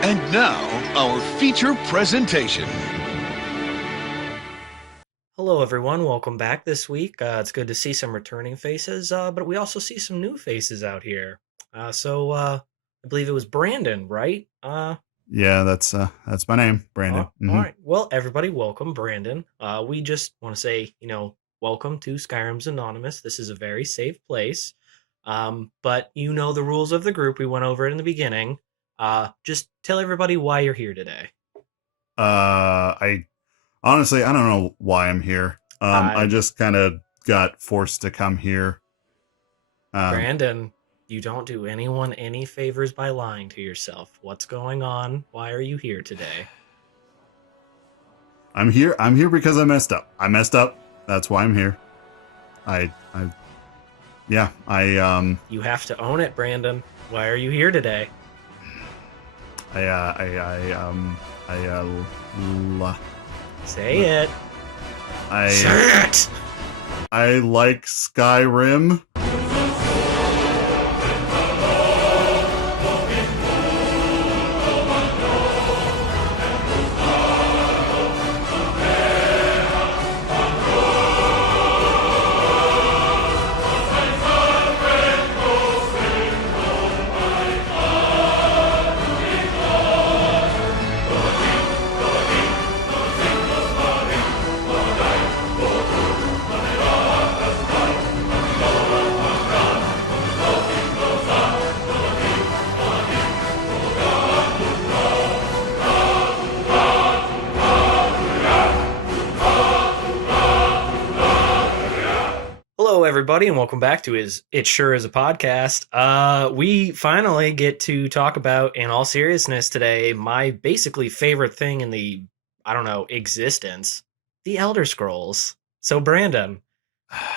And now, our feature presentation. Hello, everyone. Welcome back this week. It's good to see some returning faces, but we also see some new faces out here. I believe it was Brandon, right? Yeah, that's my name, Brandon. All right. Well, everybody, welcome, Brandon. We just want to say, welcome to Skyrim's Anonymous. This is a very safe place. But you know the rules of the group. We went over it in the beginning. Just tell everybody why you're here today. I honestly I don't know why I'm here. I I just kind of got forced to come here. Brandon, you don't do anyone any favors by lying to yourself. What's going on? Why are you here today? I'm here. I'm here because I messed up. I messed up. That's why I'm here. I yeah. You have to own it, Brandon. Why are you here today? I Say it. I Say it. I like Skyrim. Hello, everybody, and welcome back to his It Sure Is a Podcast. We finally get to talk about, in all seriousness today, my basically favorite thing in the, I don't know, existence, the Elder Scrolls. So, Brandon,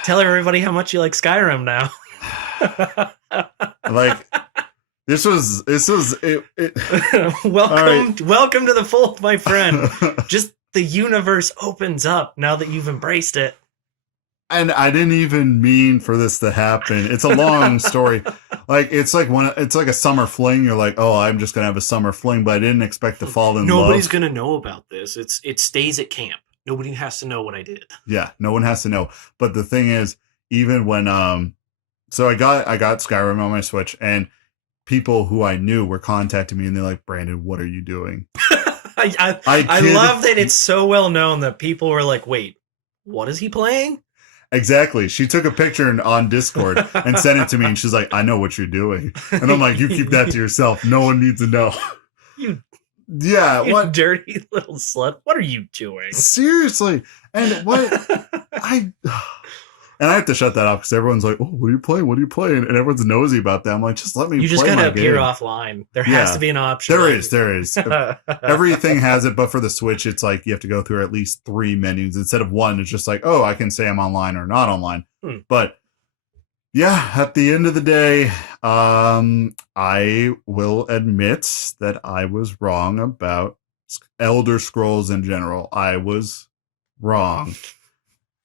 tell everybody how much you like Skyrim now. Like this was Welcome to the fold, my friend. Just the universe opens up now that you've embraced it. And I didn't even mean for this to happen. It's a long story. It's like a summer fling. You're like, oh, I'm just gonna have a summer fling, but I didn't expect to fall in love. Nobody's gonna know about this. It stays at camp. Nobody has to know what I did. Yeah, no one has to know. But the thing is, even when so I got Skyrim on my Switch, and people who I knew were contacting me, and they're like, Brandon, what are you doing? I love that it's so well known that people were like, wait, what is he playing? Exactly. She took a picture on Discord and sent it to me, and she's like, I know what you're doing. And I'm like, you keep that to yourself. No one needs to know. You what dirty little slut. What are you doing? Seriously. And and I have to shut that off because everyone's like, oh, what are you playing? What are you playing? And everyone's nosy about that. I'm like, just let me play. You just gotta appear game. Offline. There has to be an option. There is. Everything has it, but for the Switch, it's like you have to go through at least 3 menus instead of one. It's just like, oh, I can say I'm online or not online. But yeah, at the end of the day, I will admit that I was wrong about Elder Scrolls in general. I was wrong.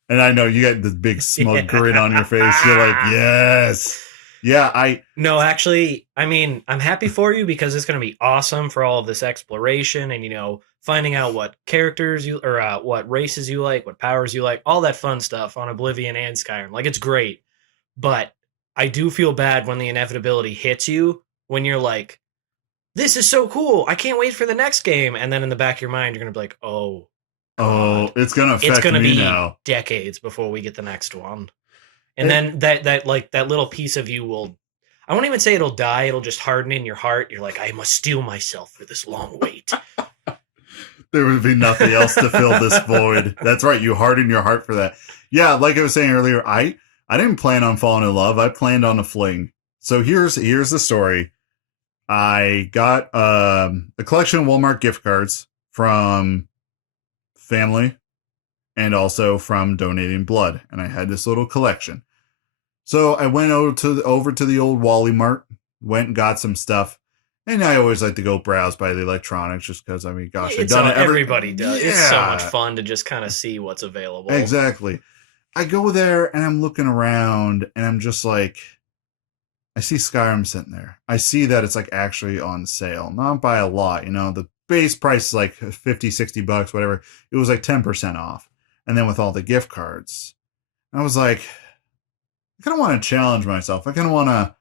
And I know you got this big smug grin on your face. You're like, yes. Yeah, No, actually, I mean, I'm happy for you because it's going to be awesome for all of this exploration and, finding out what characters what races you like, what powers you like, all that fun stuff on Oblivion and Skyrim. Like, it's great. But I do feel bad when the inevitability hits you when you're like, this is so cool. I can't wait for the next game. And then in the back of your mind, you're going to be like, oh, God. It's going to affect me now. Decades before we get the next one. And then that little piece of you will, I won't even say it'll die. It'll just harden in your heart. You're like, I must steel myself for this long wait. There would be nothing else to fill this void. That's right. You harden your heart for that. Yeah. Like I was saying earlier, I didn't plan on falling in love. I planned on a fling. So here's the story. I got a collection of Walmart gift cards from family and also from donating blood, and I had this little collection. So I went over to the old Wally Mart, went and got some stuff, and I always like to go browse by the electronics just because, I mean, gosh, I've done it. Everybody does. Yeah. It's so much fun to just kind of see what's available. Exactly. I go there and I'm looking around and I'm just like, I see Skyrim sitting there. I see that it's like actually on sale, not by a lot. The base price is like 50, $60, whatever. It was like 10% off. And then with all the gift cards, I was like, I kind of want to challenge myself. I kind of want to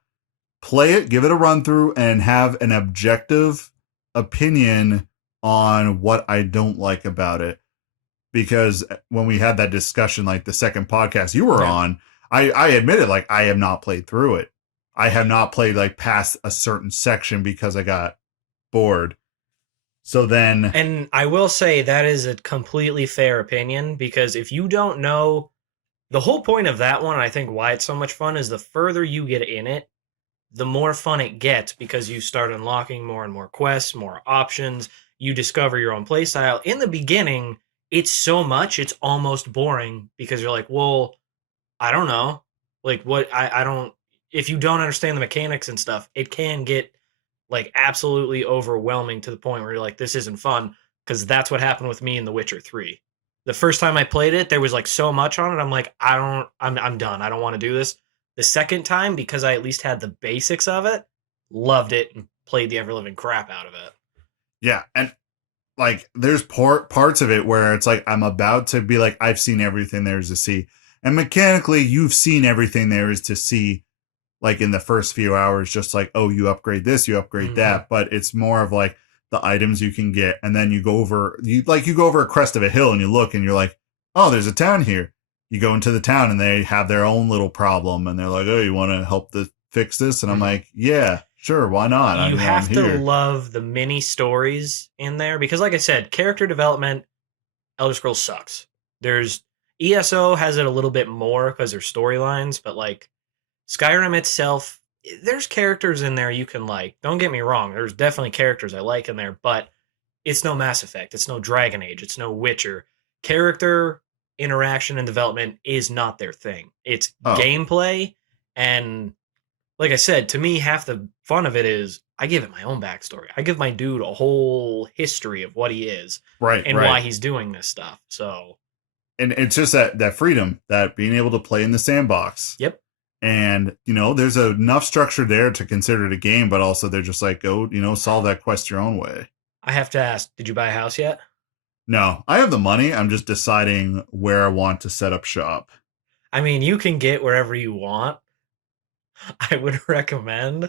play it, give it a run through, and have an objective opinion on what I don't like about it. Because when we had that discussion, like the second podcast you were on, I admitted, like, I have not played through it. I have not played like past a certain section because I got bored. So then, and I will say that is a completely fair opinion, because if you don't know, the whole point of that one, I think why it's so much fun, is the further you get in it, the more fun it gets, because you start unlocking more and more quests, more options. You discover your own playstyle. In the beginning, it's so much, it's almost boring, because you're like, well, I don't know. Like, what, I don't, if you don't understand the mechanics and stuff, it can get like absolutely overwhelming to the point where you're like, this isn't fun. Because that's what happened with me in The Witcher 3. The first time I played it, there was like so much on it. I'm like, I'm done. I don't want to do this. The second time, because I at least had the basics of it, loved it and played the ever living crap out of it. Yeah. And like, there's parts of it where it's like, I'm about to be like, I've seen everything there is to see. And mechanically, you've seen everything there is to see, like in the first few hours, just like, oh, you upgrade this, you upgrade that. But it's more of like the items you can get. And then you go over a crest of a hill and you look and you're like, oh, there's a town here. You go into the town and they have their own little problem. And they're like, oh, you want to help fix this? And I'm like, yeah, sure. Why not? You have to love the mini stories in there, because like I said, character development, Elder Scrolls sucks. ESO has it a little bit more because there's storylines, but like Skyrim itself, there's characters in there you can like. Don't get me wrong, there's definitely characters I like in there, but it's no Mass Effect, it's no Dragon Age, it's no Witcher. Character interaction and development is not their thing. It's gameplay, and like I said, to me, half the fun of it is I give it my own backstory. I give my dude a whole history of what he is, and why he's doing this stuff. So, and it's just that freedom, that being able to play in the sandbox. Yep. And, there's enough structure there to consider it a game, but also they're just like, go, solve that quest your own way. I have to ask, did you buy a house yet? No, I have the money. I'm just deciding where I want to set up shop. I mean, you can get wherever you want. I would recommend,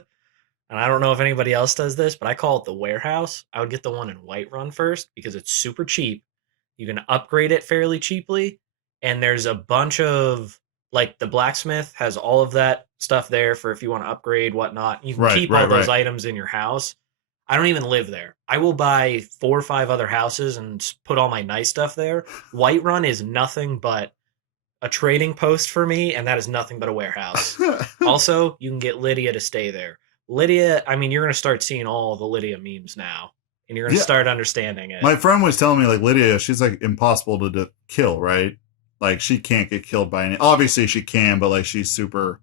and I don't know if anybody else does this, but I call it the warehouse. I would get the one in Whiterun first because it's super cheap. You can upgrade it fairly cheaply. And there's a bunch of, like, the blacksmith has all of that stuff there for if you want to upgrade, whatnot. You can keep all those items in your house. I don't even live there. I will buy 4 or 5 other houses and put all my nice stuff there. Whiterun is nothing but a trading post for me, and that is nothing but a warehouse. Also, you can get Lydia to stay there. Lydia, I mean, you're going to start seeing all the Lydia memes now, and you're going to start understanding it. My friend was telling me, like, Lydia, she's, like, impossible to kill, right? Like, she can't get killed by any... Obviously, she can, but, like, she's super...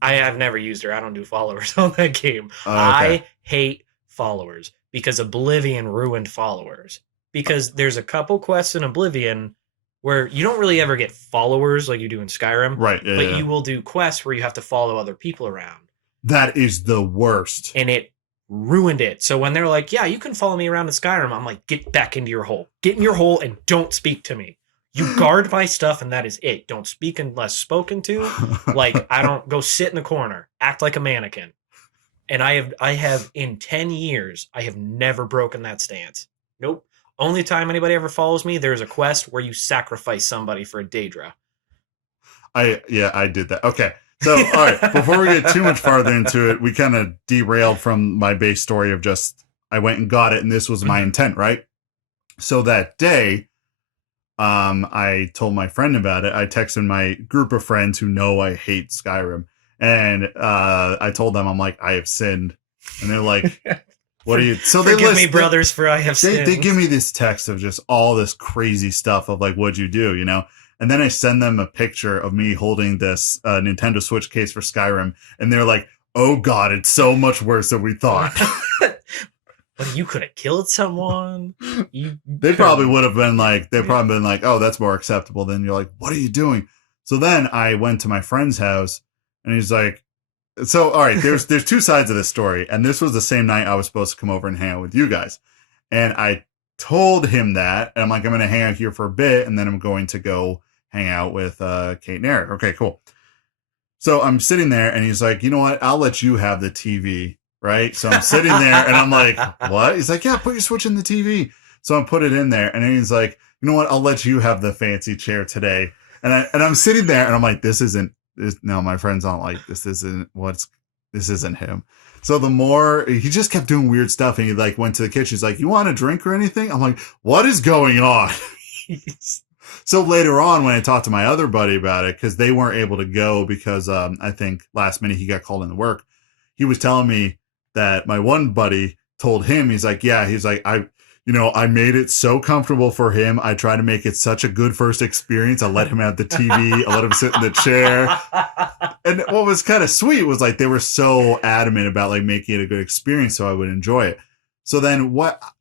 I have never used her. I don't do followers on that game. Oh, okay. I hate followers because Oblivion ruined followers. Because there's a couple quests in Oblivion where you don't really ever get followers like you do in Skyrim. Right, but you will do quests where you have to follow other people around. That is the worst. And it ruined it. So when they're like, yeah, you can follow me around in Skyrim, I'm like, get back into your hole. Get in your hole and don't speak to me. You guard my stuff and that is it. Don't speak unless spoken to. Like, I don't go sit in the corner. Act like a mannequin. And I have in 10 years, I have never broken that stance. Nope. Only time anybody ever follows me, there's a quest where you sacrifice somebody for a Daedra. I did that. Okay. So, all right, before we get too much farther into it, we kind of derailed from my base story of just, I went and got it, and this was my intent, right? So that day, I told my friend about it. I texted my group of friends who know I hate Skyrim, and I told them, I'm like, I have sinned. And they're like, what are you? So forgive me, brothers, for I have sinned. They give me this text of just all this crazy stuff of like, what'd you do, you know? And then I send them a picture of me holding this Nintendo Switch case for Skyrim. And they're like, oh God, it's so much worse than we thought. But you could have killed someone. They probably would have been like, oh, that's more acceptable. Then you're like, what are you doing? So then I went to my friend's house and he's like, So, all right, there's two sides of this story, and this was the same night I was supposed to come over and hang out with you guys. And I told him that, and I'm like, I'm going to hang out here for a bit, and then I'm going to go hang out with Kate and Eric. Okay, cool. So I'm sitting there, and he's like, you know what? I'll let you have the TV, right? So I'm sitting there, and I'm like, what? He's like, yeah, put your Switch in the TV. So I put it in there, and then he's like, you know what? I'll let you have the fancy chair today. And I'm sitting there, and I'm like, no, my friends aren't like, this isn't him. So the more he just kept doing weird stuff, and he like went to the kitchen. He's like, you want a drink or anything? I'm like, what is going on? So later on, when I talked to my other buddy about it, because they weren't able to go because I think last minute he got called into work, he was telling me that my one buddy told him, he's like, I made it so comfortable for him. I tried to make it such a good first experience. I let him have the TV. I let him sit in the chair. And what was kind of sweet was like they were so adamant about like making it a good experience so I would enjoy it. So then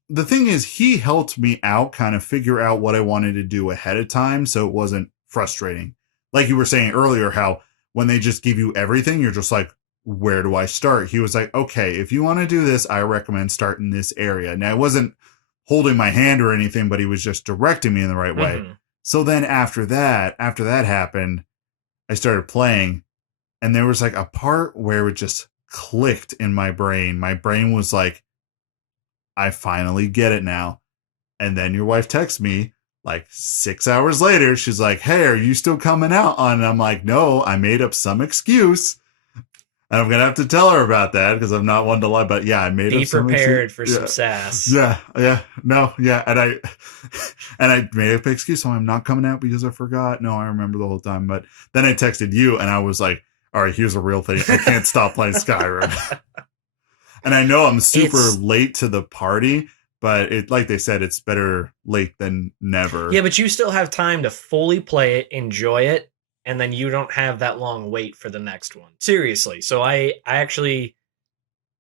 the thing is, he helped me out, kind of figure out what I wanted to do ahead of time so it wasn't frustrating. Like you were saying earlier, how when they just give you everything, you're just like, where do I start? He was like, okay, if you want to do this, I recommend starting this area. Now, it wasn't holding my hand or anything, but he was just directing me in the right way. Mm-hmm. So then after that happened, I started playing, and there was like a part where it just clicked in my brain. My brain was like, I finally get it now. And then your wife texts me like 6 hours later. She's like, hey, are you still coming out on? And I'm like, no, I made up some excuse. And I'm going to have to tell her about that because I'm not one to lie. But yeah, I made Be up some prepared for some sass. Yeah. No, yeah. And I made up an excuse. So I'm not coming out because I forgot. No, I remember the whole time. But then I texted you and I was like, all right, here's a real thing. I can't stop playing Skyrim. And I know I'm super late to the party, but like they said, it's better late than never. Yeah, but you still have time to fully play it, enjoy it, and then you don't have that long wait for the next one. Seriously. So I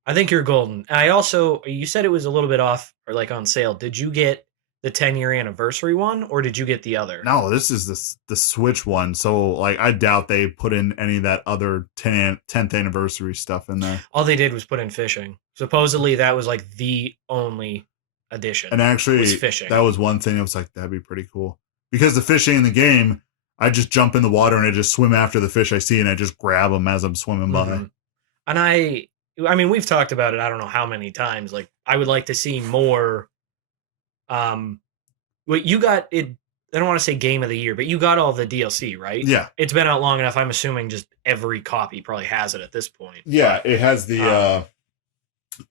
think you're golden. I also, you said it was a little bit off or like on sale. Did you get the 10-year anniversary one or did you get the other? No, this is the Switch one. So like, I doubt they put in any of that other 10th anniversary stuff in there. All they did was put in fishing. Supposedly that was like the only addition. And actually, was fishing. That was one thing I was like, that'd be pretty cool. Because the fishing in the game, I just jump in the water and I just swim after the fish I see and I just grab them as I'm swimming by. And I mean, we've talked about it, I don't know how many times. Like, I would like to see more. What you got, it, I don't want to say game of the year, but you got all the DLC, right? Yeah. It's been out long enough. I'm assuming just every copy probably has it at this point. Yeah, it has the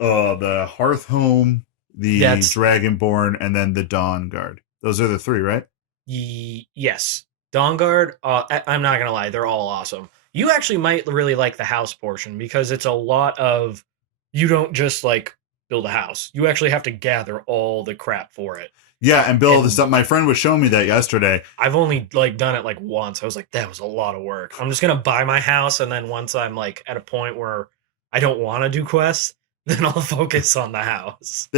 Hearthhome, the Dragonborn, and then the Dawn Guard. Those are the three, right? Yes. Dawn Guard, I'm not going to lie, they're all awesome. You actually might really like the house portion because it's a lot of, you don't just like build a house. You actually have to gather all the crap for it. Yeah, and build the stuff. My friend was showing me that yesterday. I've only like done it like once. I was like, that was a lot of work. I'm just going to buy my house, and then once I'm like at a point where I don't want to do quests, then I'll focus on the house.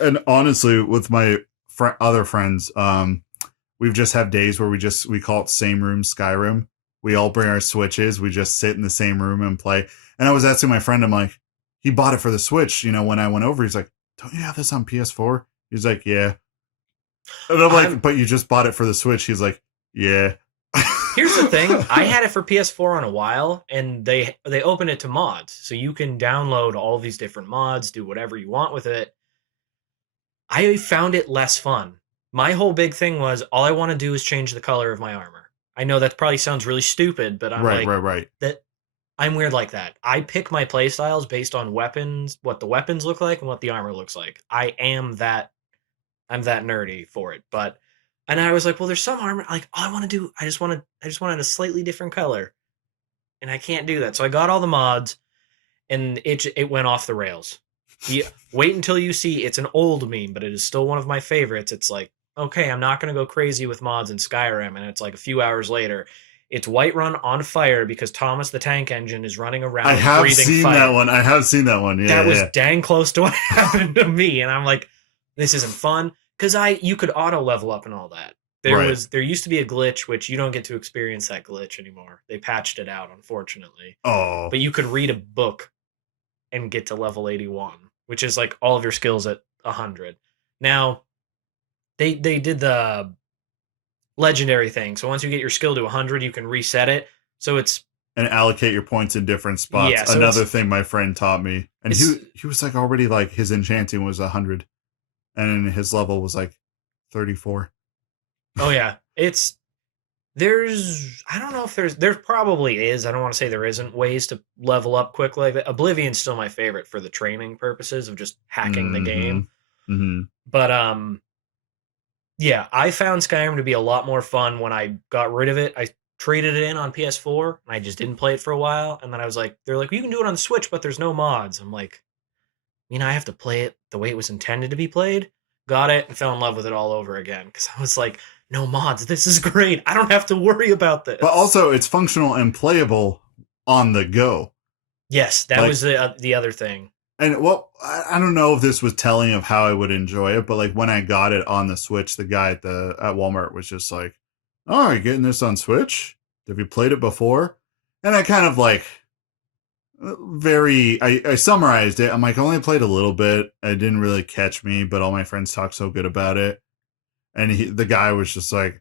And honestly, with my other friends, we've just have days where we call it same room Skyrim. We all bring our Switches. We just sit in the same room and play. And I was asking my friend, I'm like, he bought it for the Switch. You know, when I went over, he's like, don't you have this on PS4? He's like, yeah. And I'm like, but you just bought it for the Switch. He's like, yeah. Here's the thing. I had it for PS4 on a while, and they opened it to mods. So you can download all these different mods, do whatever you want with it. I found it less fun. My whole big thing was, all I want to do is change the color of my armor. I know that probably sounds really stupid, but I'm right. That I'm weird like that. I pick my playstyles based on weapons, what the weapons look like, and what the armor looks like. I'm that nerdy for it. And I was like, well, there's some armor, like, all I want to do, I just wanted a slightly different color. And I can't do that. So I got all the mods, and it went off the rails. Wait until you see, it's an old meme, but it is still one of my favorites. It's like, okay, I'm not going to go crazy with mods in Skyrim. And it's like a few hours later, it's Whiterun on fire because Thomas the Tank Engine is running around breathing fire. I have seen that one. Yeah, that was dang close to what happened to me. And I'm like, this isn't fun. Because you could auto level up and all that. Right. There used to be a glitch which you don't get to experience that glitch anymore. They patched it out, unfortunately. Oh, But you could read a book and get to level 81, which is like all of your skills at 100. Now, they did the legendary thing. So once you get your skill to 100, you can reset it. So it's and allocate your points in different spots. yeah, so Another thing my friend taught me, and it's he was like already like his enchanting was 100, and his level was like 34. oh yeah, it's there's I don't know if there probably is. I don't want to say there isn't ways to level up quickly like that. Oblivion's still my favorite for the training purposes of just hacking the Mm-hmm. game. Mm-hmm. But yeah, I found Skyrim to be a lot more fun when I got rid of it. I traded it in on PS4 and I just didn't play it for a while. And then I was like, they're like, you can do it on Switch, but there's no mods. I'm like, I have to play it the way it was intended to be played. Got it and fell in love with it all over again because I was like, no mods. This is great. I don't have to worry about this. But also, it's functional and playable on the go. Yes, that like, was the other thing. And well, I don't know if this was telling of how I would enjoy it, but like when I got it on the Switch, the guy at Walmart was just like, "Oh, are you getting this on Switch? Have you played it before?" And I kind of like I summarized it. I'm like, I only played a little bit. It didn't really catch me, but all my friends talk so good about it. And the guy was just like,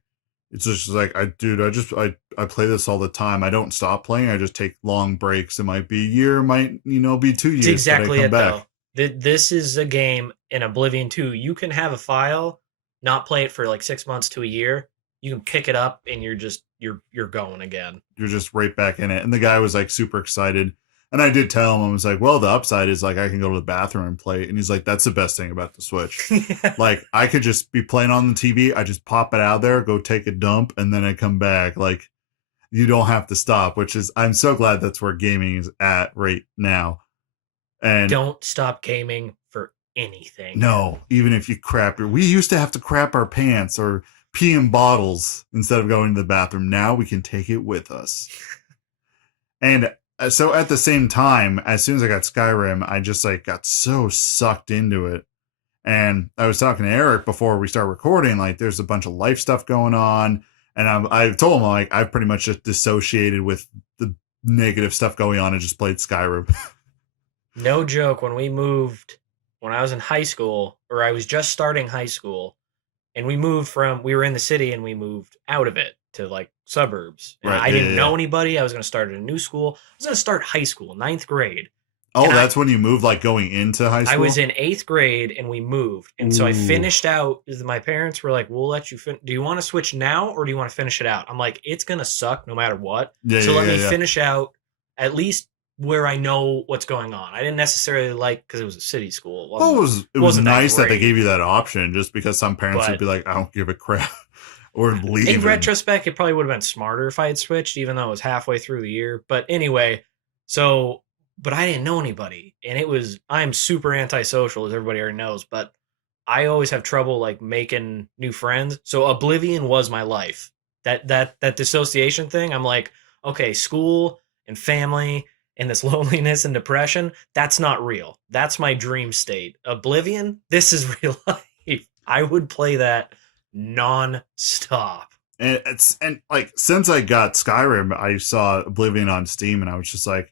it's just like, I play this all the time. I don't stop playing. I just take long breaks. It might be a year, might, be 2 years. It's exactly it though. This is a game in Oblivion 2. You can have a file, not play it for like 6 months to a year. You can pick it up and you're going again. You're just right back in it. And the guy was like super excited. And I did tell him, I was like, well, the upside is like I can go to the bathroom and play it. And he's like, that's the best thing about the Switch. Like I could just be playing on the TV. I just pop it out there, go take a dump, and then I come back. Like you don't have to stop, which is, I'm so glad that's where gaming is at right now. And don't stop gaming for anything. No, even if you crap, we used to have to crap our pants or pee in bottles instead of going to the bathroom. Now we can take it with us. And so at the same time, as soon as I got Skyrim, I just like got so sucked into it. And I was talking to Eric before we start recording, like there's a bunch of life stuff going on. And I told him like I've pretty much just dissociated with the negative stuff going on and just played Skyrim. No joke. When I was in high school, or I was just starting high school, and we were in the city and we moved out of it to like suburbs. And Right, I didn't know anybody. I was going to start at a new school. I was going to start high school, 9th grade. Oh, and that's when you moved, like going into high school? I was in 8th grade and we moved. And so I finished out. My parents were like, we'll let you do you want to switch now or do you want to finish it out? I'm like, it's going to suck no matter what. So let me finish out at least where I know what's going on. I didn't necessarily like, because it was a city school. It was nice that they gave you that option, just because some parents would be like, I don't give a crap. Or leave. In retrospect, it probably would have been smarter if I had switched, even though it was halfway through the year. But anyway, but I didn't know anybody. And I'm super antisocial, as everybody already knows, but I always have trouble like making new friends. So Oblivion was my life. That dissociation thing, I'm like, okay, school and family and this loneliness and depression, that's not real. That's my dream state. Oblivion, this is real life. I would play that non-stop. And like since I got Skyrim, I saw Oblivion on Steam and I was just like,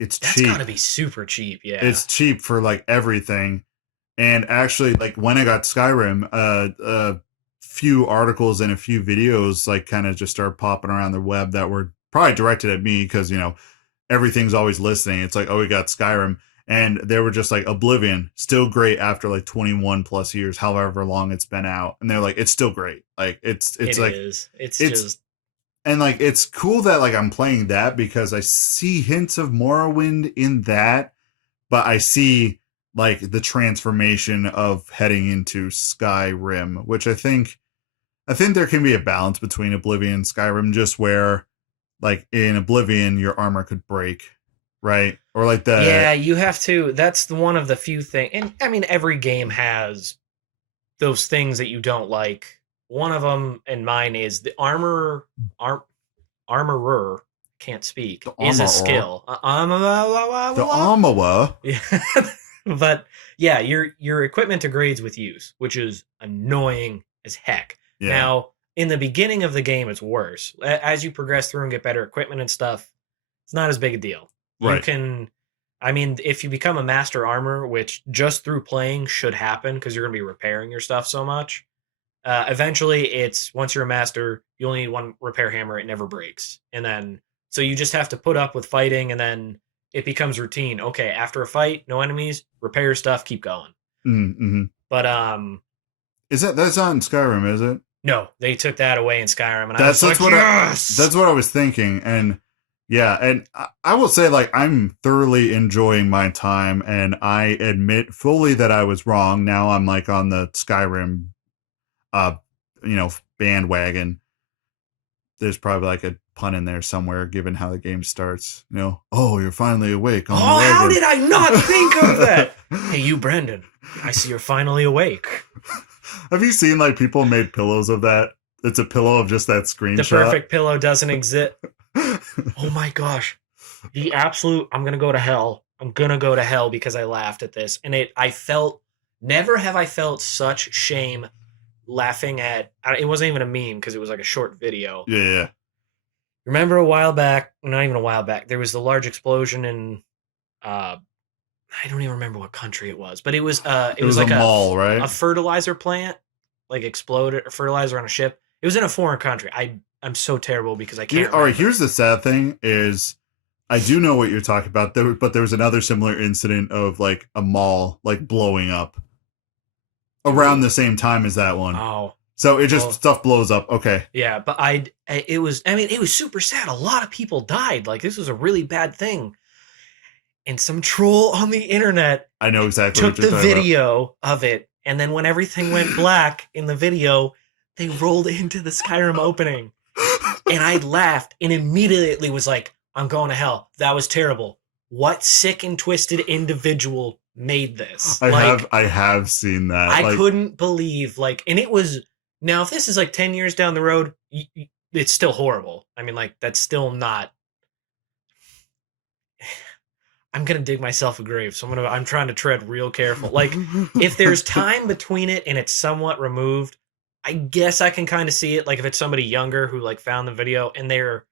it's cheap. That's gotta be super cheap, yeah. It's cheap for like everything. And actually, like when I got Skyrim, a few articles and a few videos like kind of just started popping around the web that were probably directed at me because everything's always listening. It's like, oh, we got Skyrim. And they were just like, Oblivion, still great after like 21 plus years, however long it's been out. And they're like, it's still great. Like, it's like, it's just. And like, it's cool that like I'm playing that because I see hints of Morrowind in that, but I see like the transformation of heading into Skyrim, which I think there can be a balance between Oblivion and Skyrim, just where like in Oblivion, your armor could break. Right? Or like the... Yeah, you have to... That's one of the few things... And, I mean, every game has those things that you don't like. One of them, and mine, is the armorer... Can't speak. Is a skill. The armorer? Yeah. But, yeah, your equipment degrades with use, which is annoying as heck. Yeah. Now, in the beginning of the game, it's worse. As you progress through and get better equipment and stuff, it's not as big a deal. You Right. can, I mean, if you become a master armor, which just through playing should happen because you're going to be repairing your stuff so much. Eventually, it's once you're a master, you only need one repair hammer. It never breaks, and then so you just have to put up with fighting, and then it becomes routine. Okay, after a fight, no enemies, repair your stuff, keep going. Mm-hmm. But That's not in Skyrim, is it? no, they took that away in Skyrim, and That's I was like, what yes! that's what I was thinking, and yeah, and I will say, like, I'm thoroughly enjoying my time, and I admit fully that I was wrong. Now I'm like on the Skyrim, uh, bandwagon. There's probably like a pun in there somewhere, given how the game starts. Oh, you're finally awake. Oh, how did I not think of that? Hey, you, Brandon, I see you're finally awake. Have you seen like people made pillows of that? It's a pillow of just that screenshot. The perfect pillow doesn't exist. Oh my gosh. The absolute, I'm going to go to hell. I'm going to go to hell because I laughed at this. And never have I felt such shame laughing at, it wasn't even a meme because it was like a short video. Yeah. Remember a while back, not even a while back, there was the large explosion in, I don't even remember what country it was, but it was like a mall, right? A fertilizer plant, like exploded, or fertilizer on a ship. It was in a foreign country. I'm so terrible because I can't. All right, here's the sad thing is, I do know what you're talking about, but there was another similar incident of like a mall like blowing up around the same time as that one. Oh. So it just stuff blows up. Okay. Yeah, but it was super sad. A lot of people died. Like, this was a really bad thing. And some troll on the internet I know exactly took the video of it, and then when everything went black in the video, they rolled into the Skyrim opening. And I laughed and immediately was like, I'm going to hell. That was terrible. What sick and twisted individual made this? I have seen that. I couldn't believe, and it was, now if this is like 10 years down the road, it's still horrible. I mean, like, that's still not, I'm going to dig myself a grave. So I'm trying to tread real careful. Like, if there's time between it and it's somewhat removed, I guess I can kind of see it. Like, if it's somebody younger who like found the video and they're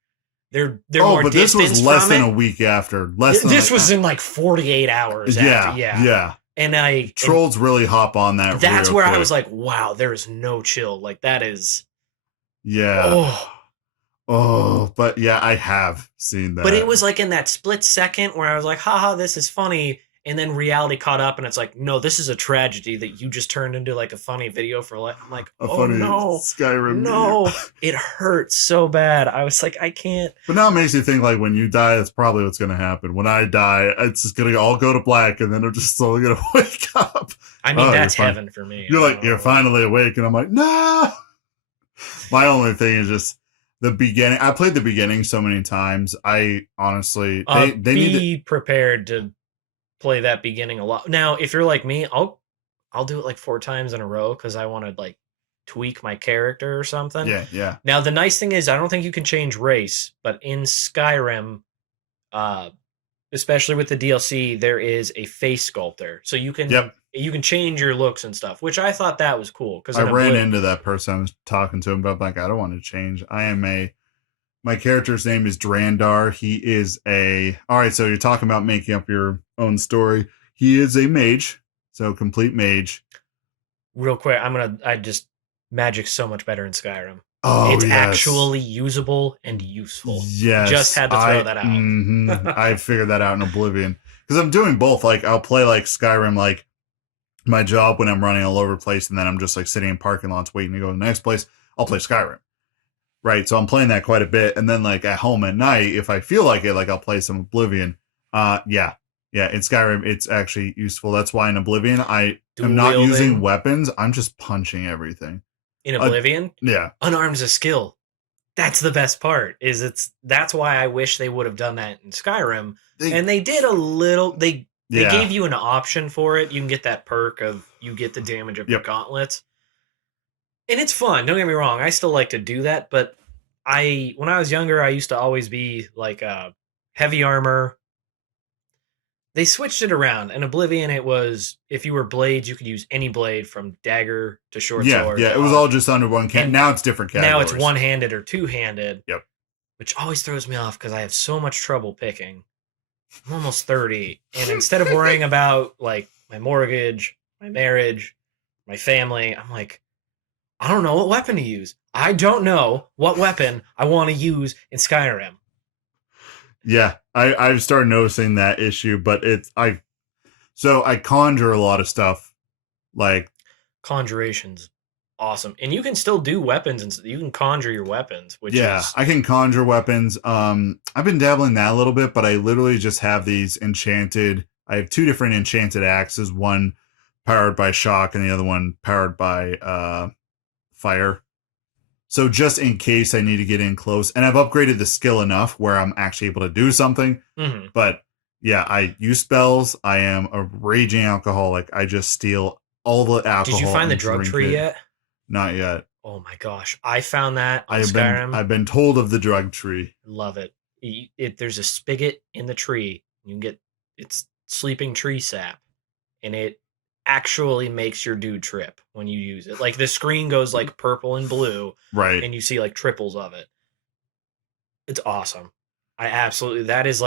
more but this was less than a week after. This was in like 48 hours. Yeah. And trolls really hop on that. That's where I was like, wow, there is no chill. Like, that is. Yeah. But yeah, I have seen that. But it was like in that split second where I was like, haha, this is funny. And then reality caught up and it's like, no, this is a tragedy that you just turned into like a funny video for life. I'm like, funny no, Skyrim. No, it hurts so bad. I was like, I can't. But now it makes you think, like, when you die, that's probably what's going to happen. When I die, it's just going to all go to black and then I'm just slowly going to wake up. I mean, that's heaven for me. You're like, you're finally awake. And I'm like, no. My only thing is just the beginning. I played the beginning so many times. I honestly, they need to be prepared to play that beginning a lot. Now, if you're like me, I'll do it like 4 times in a row because I want to like tweak my character or something. Yeah. Now, the nice thing is I don't think you can change race, but in Skyrim, especially with the DLC, there is a face sculptor, so you can you can change your looks and stuff, which I thought that was cool. Because I ran into that person. I was talking to him, but I'm like, I don't want to change. My character's name is Drandar. He is all right, so you're talking about making up your own story. He is a mage, so complete mage. Real quick, magic's so much better in Skyrim. Oh, it's actually usable and useful. Yes. Just had to throw that out. I figured that out in Oblivion. Because I'm doing both. Like, I'll play like Skyrim, like my job when I'm running all over the place, and then I'm just like sitting in parking lots waiting to go to the next place. I'll play Skyrim. Right, so I'm playing that quite a bit, and then like at home at night, if I feel like it, like I'll play some Oblivion. Yeah. In Skyrim, it's actually useful. That's why in Oblivion, I am not using weapons. I'm just punching everything. In Oblivion, unarmed is a skill. That's the best part. That's why I wish they would have done that in Skyrim, and they did a little. They gave you an option for it. You can get that perk of you get the damage of your gauntlets. And it's fun. Don't get me wrong. I still like to do that, but when I was younger, I used to always be like heavy armor. They switched it around. In Oblivion, it was if you were blades, you could use any blade from dagger to short sword. Yeah. It was all just under one And now it's different categories. Now it's one-handed or two-handed. Yep. Which always throws me off because I have so much trouble picking. I'm almost 30, and instead of worrying about like my mortgage, my marriage, my family, I'm like, I don't know what weapon to use. I don't know what weapon I want to use in Skyrim. Yeah, I've started noticing that issue, but I conjure a lot of stuff. Like Conjuration's awesome, and you can still do weapons, and you can conjure your weapons. Which is... I can conjure weapons. I've been dabbling in that a little bit, but I literally just have these enchanted. I have 2 different enchanted axes. One powered by shock, and the other one powered by fire. So just in case I need to get in close, and I've upgraded the skill enough where I'm actually able to do something. Mm-hmm. But yeah, I use spells. I am a raging alcoholic. I just steal all the alcohol. Did you find the drug tree yet? Not yet. Oh my gosh, I found that on Skyrim. I've been told of the drug tree. Love it. There's a spigot in the tree. You can get it's sleeping tree sap, and it actually makes your dude trip when you use it. Like the screen goes like purple and blue, right? And you see like triples of it. It's awesome. That is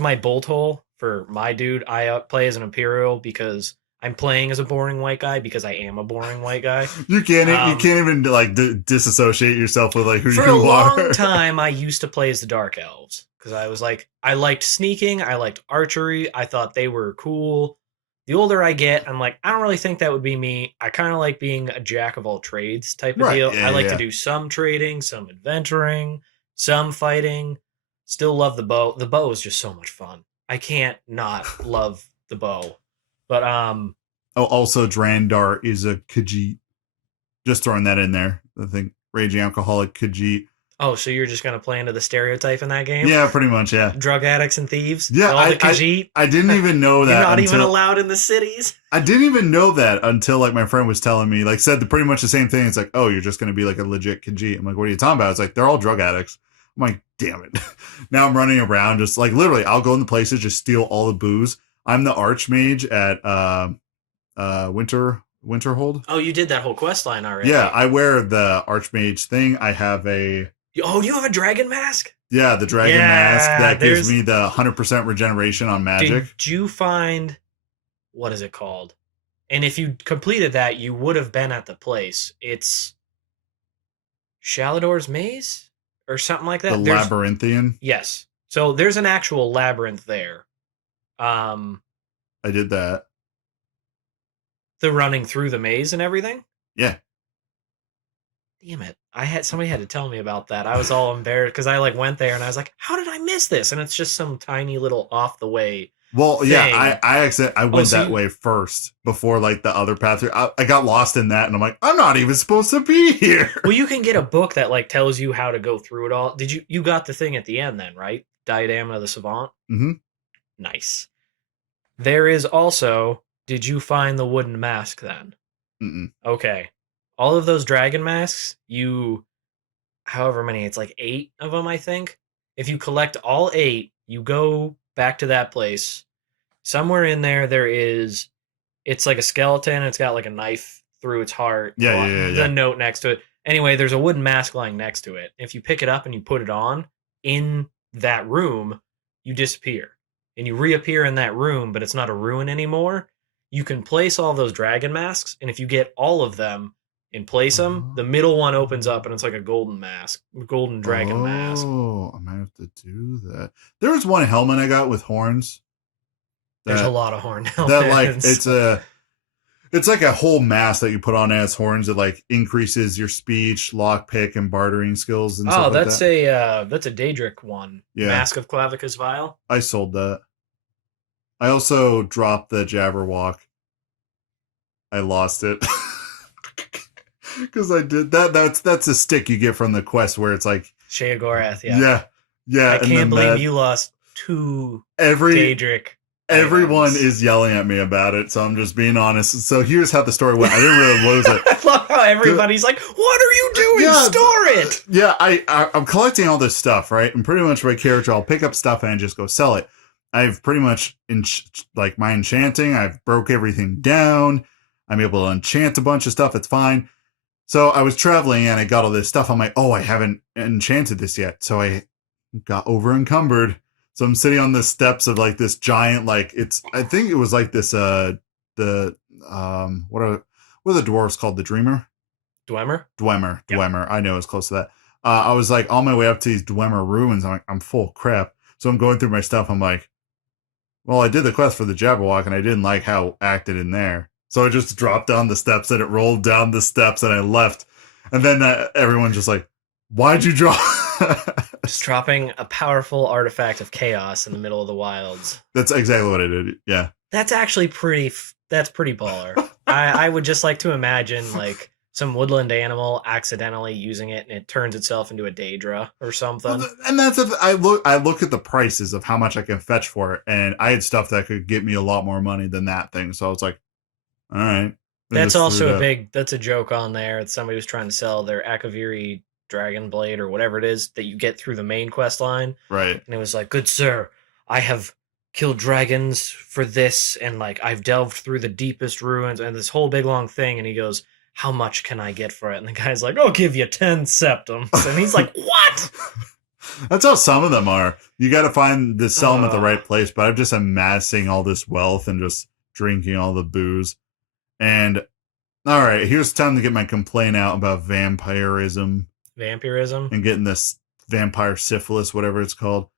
my bolt hole for my dude. I play as an Imperial because I'm playing as a boring white guy because I am a boring white guy. You can't even like disassociate yourself with like who you are. For a long time, I used to play as the Dark Elves because I was like, I liked sneaking, I liked archery, I thought they were cool. The older I get, I'm like, I don't really think that would be me. I kind of like being a jack of all trades type of deal. I like to do some trading, some adventuring, some fighting. Still love the bow. The bow is just so much fun. I can't not love the bow. But also Drandar is a Khajiit. Just throwing that in there. I think raging alcoholic Khajiit. Oh, so you're just gonna play into the stereotype in that game? Yeah, pretty much. Yeah, drug addicts and thieves. Yeah, all the Khajiit. I didn't even know that. You're not even allowed in the cities. I didn't even know that until like my friend was telling me. Like said pretty much the same thing. It's like, oh, you're just gonna be like a legit Khajiit. I'm like, what are you talking about? It's like they're all drug addicts. I'm like, damn it. Now I'm running around just like literally. I'll go in the places, just steal all the booze. I'm the archmage at Winterhold. Oh, you did that whole quest line already. Yeah, I wear the archmage thing. I have a. Oh, you have a dragon mask? Yeah, the dragon mask that gives me the 100% regeneration on magic. Did you find what is it called? And if you completed that, you would have been at the place. It's Shalador's Maze or something like that. The Labyrinthian. Yes. So there's an actual labyrinth there. I did that. The running through the maze and everything? Yeah. Damn it. Somebody had to tell me about that. I was all embarrassed because I like went there and I was like, how did I miss this? And it's just some tiny little off the way. Well, thing. Yeah, I went that way first before like the other path. I got lost in that and I'm like, I'm not even supposed to be here. Well, you can get a book that like tells you how to go through it all. Did you got the thing at the end then, right? Diadem of the Savant? Mm-hmm. Nice. There is also, did you find the wooden mask then? Mm-mm. Okay. All of those dragon masks, however many, it's like 8 of them, I think. If you collect all 8, you go back to that place. Somewhere in there, it's like a skeleton. It's got like a knife through its heart. Yeah. The note next to it. Anyway, there's a wooden mask lying next to it. If you pick it up and you put it on in that room, you disappear. And you reappear in that room, but it's not a ruin anymore. You can place all those dragon masks, and if you get all of them and place them, the middle one opens up, and it's like a golden dragon mask. Oh, I might have to do that. There was one helmet I got with horns. There's a lot of horn helmets. That like it's like a whole mask that you put on as horns that like increases your speech, lockpick, and bartering skills. And stuff that's like that. That's a Daedric one. Yeah. Mask of Clavicus Vile. I sold that. I also dropped the Jabberwock. I lost it because I did that. That's a stick you get from the quest where it's like Sheogorath. Yeah. I can't believe you lost 2 Daedric. Everyone is yelling at me about it, so I'm just being honest. So here's how the story went. I didn't really lose it. I love how everybody's like, "What are you doing? Store it!" Yeah, I'm collecting all this stuff, right? And pretty much my character, I'll pick up stuff and just go sell it. I've pretty much like my enchanting. I've broke everything down. I'm able to enchant a bunch of stuff. It's fine. So I was traveling and I got all this stuff. I'm like, oh, I haven't enchanted this yet. So I got over encumbered. So I'm sitting on the steps of like this giant, like I think it was like this, what are the dwarves called? The Dreamer? Dwemer? Dwemer. Yep. Dwemer. I know it's close to that. I was like on my way up to these Dwemer ruins. I'm like, I'm full of crap. So I'm going through my stuff. I'm like, well, I did the quest for the Jabberwock and I didn't like how it acted in there. So I just dropped down the steps and it rolled down the steps and I left. And then everyone's just like, why'd you drop? Just dropping a powerful artifact of chaos in the middle of the wilds. That's exactly what I did. Yeah. That's actually that's pretty baller. I would just like to imagine like some woodland animal accidentally using it and it turns itself into a Daedra or something. Well, and that's I look at the prices of how much I can fetch for it, and I had stuff that could get me a lot more money than that thing. So I was like, all right. That's also that's a joke on there. Somebody was trying to sell their Akaviri Dragon Blade or whatever it is that you get through the main quest line. Right. And it was like, good sir, I have killed dragons for this, and like I've delved through the deepest ruins and this whole big long thing. And he goes, how much can I get for it? And the guy's like, I'll give you 10 septums. And he's like, what? That's how some of them are. You got to sell them at the right place. But I'm just amassing all this wealth and just drinking all the booze. And all right, here's time to get my complaint out about vampirism. Vampirism? And getting this vampire syphilis, whatever it's called.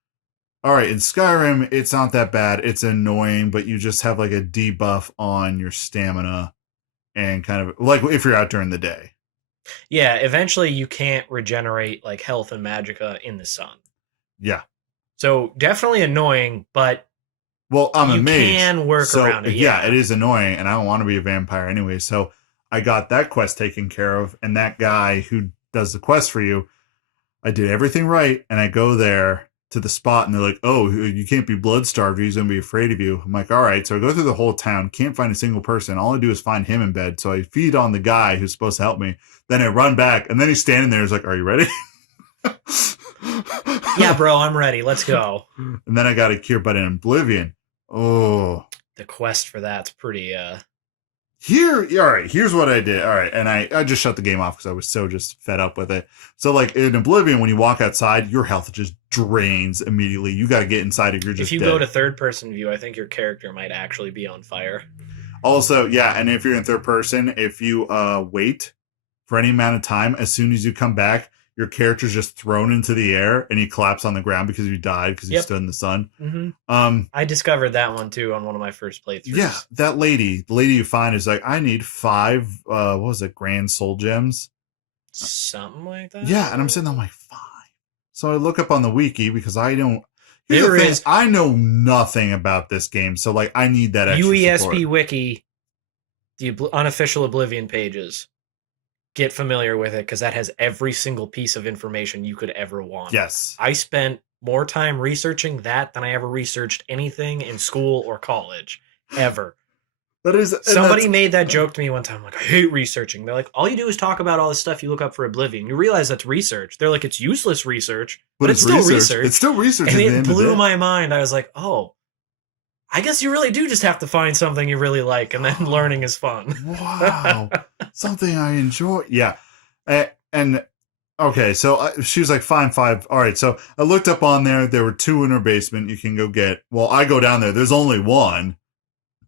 All right, in Skyrim, it's not that bad. It's annoying, but you just have like a debuff on your stamina and kind of like if you're out during the day. Yeah, eventually you can't regenerate like health and magicka in the sun. Yeah. So definitely annoying, but well, I'm amazed. You can work around it. Yeah, it is annoying, and I don't want to be a vampire anyway. So I got that quest taken care of, and that guy who does the quest for you, I did everything right, and I go there to the spot, and they're like, oh, you can't be blood starved, he's going to be afraid of you. I'm like, all right. So I go through the whole town, can't find a single person. All I do is find him in bed. So I feed on the guy who's supposed to help me. Then I run back, and then he's standing there. He's like, are you ready? Yeah, bro, I'm ready. Let's go. And then I got a cure, but in Oblivion. Oh. The quest for that's pretty, all right, here's what I did. All right, and I just shut the game off because I was so just fed up with it. So, like, in Oblivion, when you walk outside, your health just drains immediately. You got to get inside or you're just If you dead. go to third-person view, I think your character might actually be on fire. Also, yeah, and if you're in third person, if you wait for any amount of time, as soon as you come back, your character's just thrown into the air and you collapse on the ground because you died because you stood in the sun. Mm-hmm. I discovered that one too on one of my first playthroughs. Yeah, the lady you find is like, I need 5, what was it, grand soul gems? Something like that? Yeah, and I'm sitting there, I'm like, 5. So I look up on the wiki because I don't. I know nothing about this game, so like I need that extra UESP support. Wiki, the unofficial Oblivion pages. Get familiar with it because that has every single piece of information you could ever want. Yes. I spent more time researching that than I ever researched anything in school or college, ever. Somebody made that joke to me one time. Like, I hate researching. They're like, all you do is talk about all the stuff you look up for Oblivion. You realize that's research. They're like, it's useless research, but it's still research. It's still research. And it blew my mind. I was like, oh, I guess you really do just have to find something you really like, and then learning is fun. Wow. Something I enjoy. Yeah. And okay, so she was like, fine, 5. All right, so I looked up on there. There were 2 in her basement you can go get. Well, I go down there. There's only 1.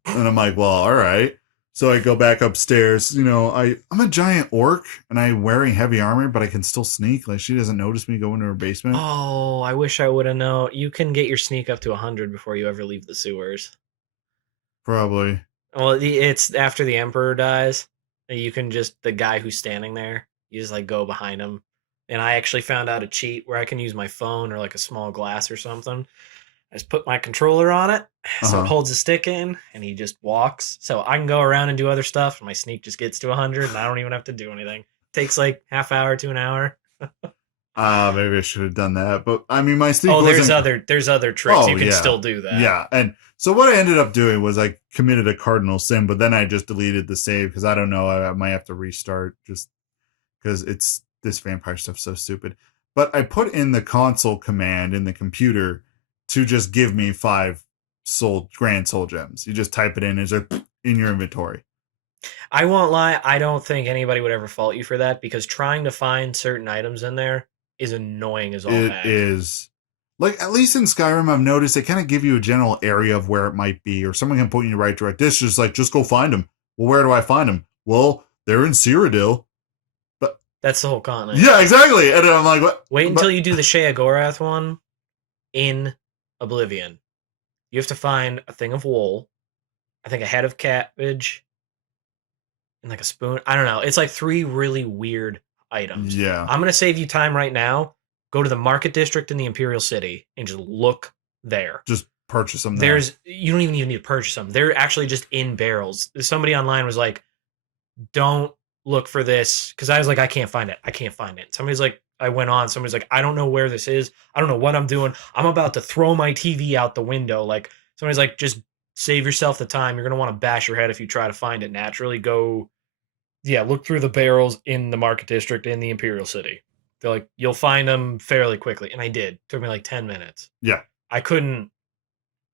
And I'm like, well, all right. So I go back upstairs. You know, I'm a giant orc, and I'm wearing heavy armor, but I can still sneak. Like, she doesn't notice me go into her basement. Oh, I wish I would have known. You can get your sneak up to 100 before you ever leave the sewers. Probably. Well, it's after the Emperor dies. You can just, the guy who's standing there, you just like go behind him. And I actually found out a cheat where I can use my phone or like a small glass or something. I just put my controller on it, so it holds a stick in, and he just walks. So I can go around and do other stuff, and my sneak just gets to 100, and I don't even have to do anything. It takes like half hour to an hour. Maybe I should have done that. But I mean, my sneak there's other tricks. You can still do that. Yeah, and so what I ended up doing was I committed a cardinal sin, but then I just deleted the save because I don't know. I might have to restart just because this vampire stuff's so stupid. But I put in the console command in the computer to just give me 5 grand soul gems. You just type it in, it's like in your inventory. I won't lie, I don't think anybody would ever fault you for that because trying to find certain items in there is annoying as all It heck. is like, at least in Skyrim, I've noticed they kind of give you a general area of where it might be, or someone can point you in the right direction. This is just like, just go find them. Well, where do I find them? Well, they're in Cyrodiil. But That's the whole continent. yeah, exactly. And then I'm like, what? Wait until you do the Sheogorath one in Oblivion. You have to find a thing of wool, I think a head of cabbage, and like a spoon. I don't know. It's like 3 really weird items. Yeah. I'm gonna save you time right now. Go to the market district in the Imperial City and just look there. Just purchase them there. You don't even need to purchase them. They're actually just in barrels. Somebody online was like, don't look for this, because I was like, I can't find it. Somebody's like, I went on. Somebody's like, I don't know where this is. I don't know what I'm doing. I'm about to throw my TV out the window. Like, somebody's like, just save yourself the time. You're going to want to bash your head if you try to find it naturally. Go, look through the barrels in the market district in the Imperial City. They're like, you'll find them fairly quickly. And I did. It took me like 10 minutes. Yeah. I couldn't.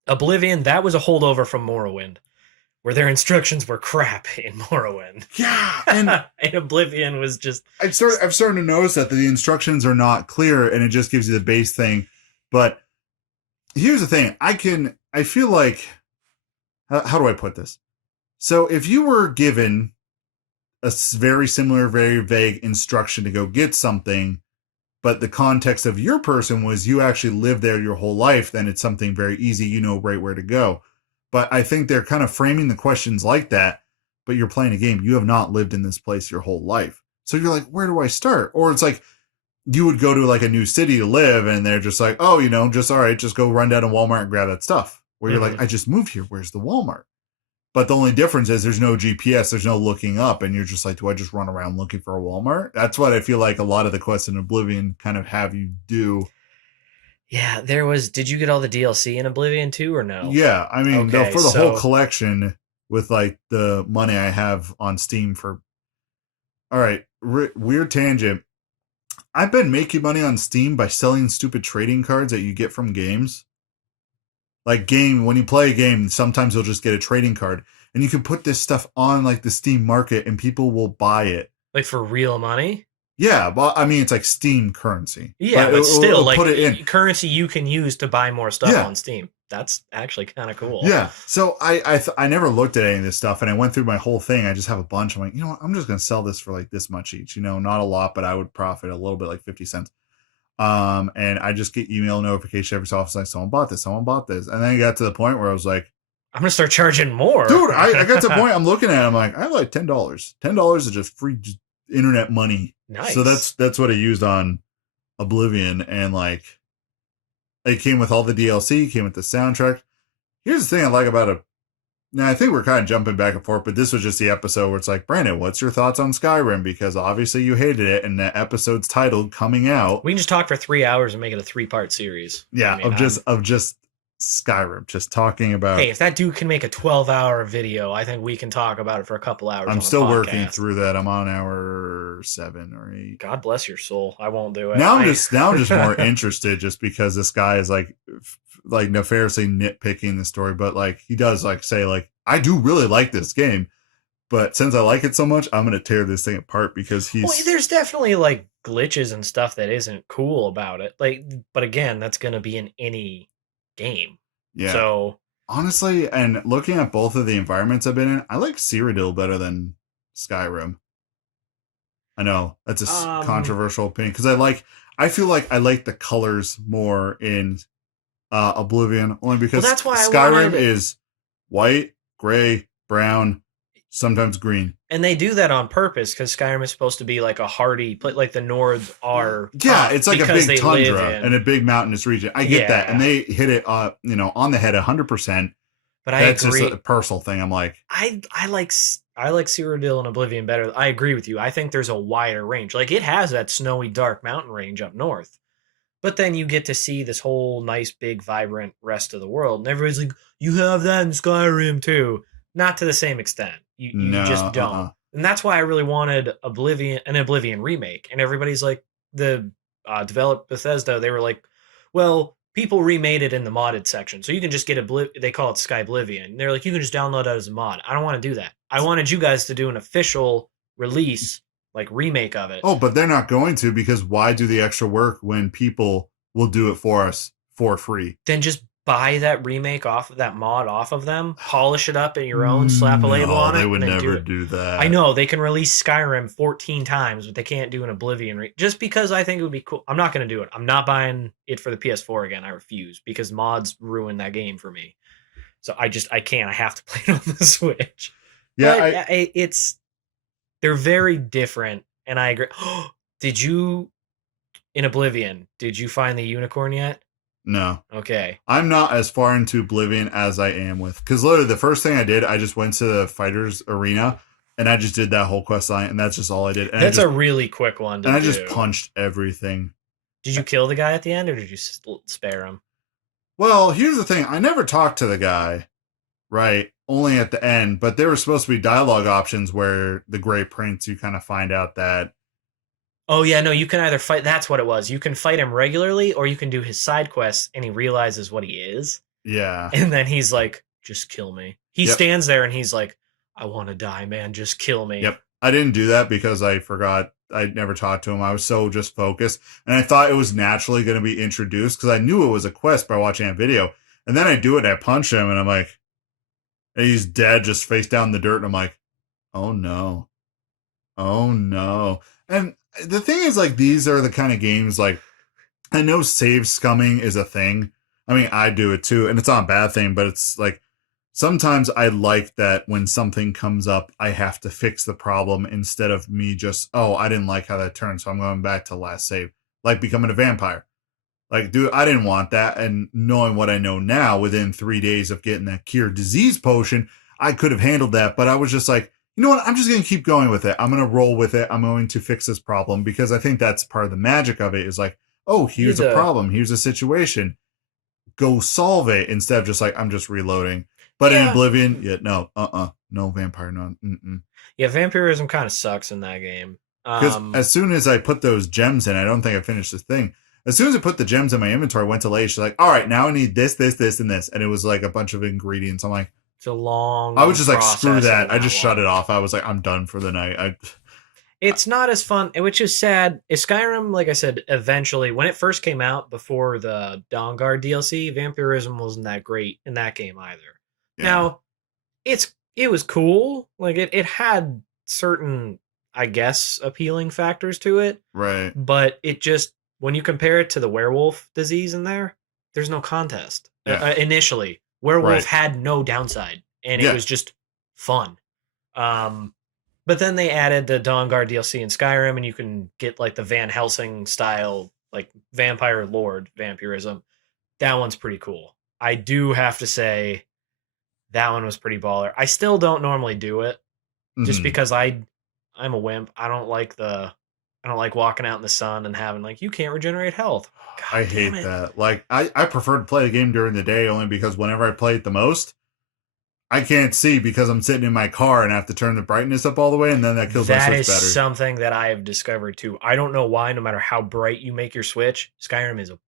Oblivion, that was a holdover from Morrowind, where their instructions were crap in Morrowind. Yeah, and and Oblivion was just... I'm starting to notice that the instructions are not clear, and it just gives you the base thing. But here's the thing. I feel like... How do I put this? So if you were given a very similar, very vague instruction to go get something, but the context of your person was you actually lived there your whole life, then it's something very easy. You know right where to go. But I think they're kind of framing the questions like that, but you're playing a game. You have not lived in this place your whole life. So you're like, where do I start? Or it's like you would go to like a new city to live and they're just like, oh, just all right, just go run down to Walmart and grab that stuff. Where you're like, I just moved here. Where's the Walmart? But the only difference is there's no GPS. There's no looking up. And you're just like, do I just run around looking for a Walmart? That's what I feel like a lot of the quests in Oblivion kind of have you do. Yeah, did you get all the DLC in Oblivion too or no? Yeah, I mean, Okay, for the whole collection with like the money I have on Steam for... All right, weird tangent. I've been making money on Steam by selling stupid trading cards that you get from games. Like when you play a game, sometimes you'll just get a trading card and you can put this stuff on like the Steam market and people will buy it. Like for real money? Yeah, well, I mean, it's like Steam currency. Yeah, but still, it'll like put it in. Currency you can use to buy more stuff on Steam. That's actually kind of cool. Yeah, so I never looked at any of this stuff, and I went through my whole thing. I just have a bunch. I'm like, you know what? I'm just going to sell this for like this much each. Not a lot, but I would profit a little bit, like 50 cents. And I just get email notification every so often, like someone bought this. And then I got to the point where I was like, I'm going to start charging more. Dude, I got to the point I'm looking at it, I'm like, I have like $10. $10 is just free internet money. Nice. So that's what I used on Oblivion, and like it came with all the DLC, came with the soundtrack. Here's the thing I like about it. Now, I think we're kind of jumping back and forth, but this was just the episode where it's like, Brandon, what's your thoughts on Skyrim? Because obviously you hated it, and that episode's titled Coming Out. We can just talk for 3 hours and make it a 3-part series. Yeah, of just Skyrim, just talking about... Hey, if that dude can make a 12-hour video, I think we can talk about it for a couple hours. I'm still working through that. I'm on hour 7 or 8. God bless your soul. I won't do it. Now I'm just more interested, just because this guy is like nefariously nitpicking the story, but like he does like say like, I do really like this game, but since I like it so much, I'm gonna tear this thing apart because there's definitely like glitches and stuff that isn't cool about it. Like, but again, that's gonna be in any game. Yeah. So honestly, and looking at both of the environments I've been in, I like Cyrodiil better than Skyrim. I know that's a controversial opinion because I feel like I like the colors more in Oblivion, only because that's why Skyrim is white, gray, brown, sometimes green. And they do that on purpose because Skyrim is supposed to be like a hardy, like the Nords are. Yeah, it's like a big tundra and a big mountainous region. I get that, and they hit it, on the head 100%. But I agree. That's just a personal thing. I'm like, I like Cyrodiil and Oblivion better. I agree with you. I think there's a wider range. Like it has that snowy, dark mountain range up north. But then you get to see this whole nice, big, vibrant rest of the world. And everybody's like, you have that in Skyrim too. Not to the same extent. You just don't. And that's why I really wanted an Oblivion remake. And everybody's like, the developed Bethesda, they were like, well, people remade it in the modded section, so you can just get they call it Sky Oblivion. They're like, you can just download it as a mod. I don't want to do that. I wanted you guys to do an official release, like remake of it. Oh, but they're not going to, because why do the extra work when people will do it for us for free? Then just buy that remake off of that mod off of them, polish it up in your own, slap a label on it. They would and then never do that. I know they can release Skyrim 14 times, but they can't do an Oblivion just because I think it would be cool. I'm not going to do it. I'm not buying it for the PS4 again. I refuse, because mods ruin that game for me. So I can't. I have to play it on the Switch. Yeah, but they're very different, and I agree. Did you in Oblivion? Did you find the unicorn yet? No. Okay. I'm not as far into Oblivion as I am with, because literally the first thing I did, I just went to the fighters arena and I just did that whole quest line, and that's just all I did. And That's a really quick one to do. I just punched everything. Did you kill the guy at the end, or did you spare him? Well, here's the thing. I never talked to the guy, right? Only at the end, but there were supposed to be dialogue options where the Grey Prince, you kind of find out that. Oh, yeah, no, you can either fight. That's what it was. You can fight him regularly, or you can do his side quests, and he realizes what he is. Yeah. And then he's like, just kill me. He Yep. stands there, and he's like, I want to die, man. Just kill me. Yep. I didn't do that because I forgot. I never talked to him. I was so just focused. And I thought it was naturally going to be introduced because I knew it was a quest by watching that video. And then I do it and I punch him and I'm like, and he's dead, just face down in the dirt. And I'm like, oh no. Oh no. And the thing is, like, these are the kind of games, like, I know save scumming is a thing. I mean, I do it too. And it's not a bad thing, but it's like, sometimes I like that when something comes up, I have to fix the problem instead of me just, oh, I didn't like how that turned, so I'm going back to last save. Like becoming a vampire. Like, dude, I didn't want that. And knowing what I know now, within 3 days of getting that cure disease potion, I could have handled that. But I was just like, you know what? I'm just going to keep going with it. I'm going to roll with it. I'm going to fix this problem, because I think that's part of the magic of it, is like, oh, here's a problem. Here's a situation. Go solve it, instead of just like, I'm just reloading. But in Oblivion, no vampire, no. Yeah, vampirism kind of sucks in that game. Because as soon as I put those gems in, I don't think I finished this thing. As soon as I put the gems in my inventory, I went to Leigh. She's like, all right, now I need this, this, this, and this. And it was like a bunch of ingredients. I'm like, it's a long I was just like, screw that. I just shut it off. I was like, I'm done for the night. It's not as fun, which is sad. Skyrim, like I said, eventually, when it first came out before the Dawnguard DLC, vampirism wasn't that great in that game either. Yeah. Now, it was cool. Like, it had certain, I guess, appealing factors to it. Right. But it just, when you compare it to the werewolf disease in there, there's no contest. Yeah. Initially, werewolf had no downside, and it was just fun. But then they added the Dawnguard DLC in Skyrim, and you can get like the Van Helsing style, like vampire lord vampirism. That one's pretty cool. I do have to say, that one was pretty baller. I still don't normally do it, just because I'm a wimp. I don't like walking out in the sun and having like, you can't regenerate health. God, I hate that. Like, I prefer to play the game during the day, only because whenever I play it the most, I can't see because I'm sitting in my car and I have to turn the brightness up all the way, and then that kills my Switch battery. That is something that I have discovered too. I don't know why, no matter how bright you make your Switch, Skyrim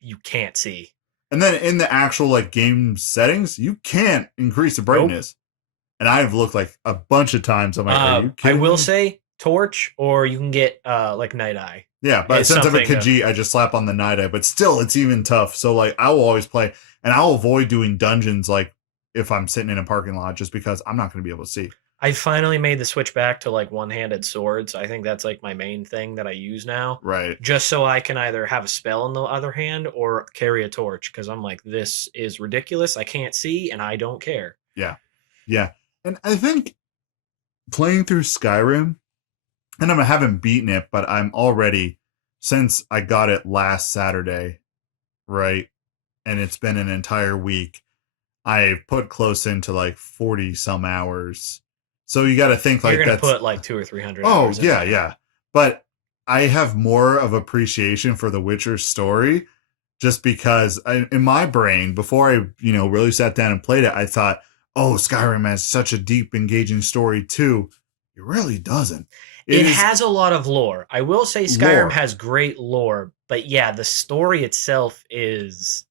you can't see. And then in the actual like game settings, you can't increase the brightness. Nope. And I've looked like a bunch of times. I'm like, are you kidding I will me? say torch, or you can get like night eye. Yeah, but since I'm a Khajiit, I just slap on the night eye. But still, it's even tough. So like, I will always play, and I'll avoid doing dungeons like if I'm sitting in a parking lot, just because I'm not going to be able to see. I finally made the switch back to like one-handed swords. I think that's like my main thing that I use now. Right. Just so I can either have a spell in the other hand or carry a torch, because I'm like, this is ridiculous. I can't see, and I don't care. Yeah. Yeah. And I think playing through Skyrim, and I haven't beaten it, but I'm already, since I got it last Saturday, right? And it's been an entire week, I've put close into like 40 some hours. So you got to think like you're going to put like 200 or 300 oh, hours yeah, in. Yeah. But I have more of appreciation for the Witcher's story, just because in my brain, before I, really sat down and played it, I thought, oh, Skyrim has such a deep, engaging story too. It really doesn't. It has a lot of lore. I will say Skyrim has great lore, But yeah, the story itself is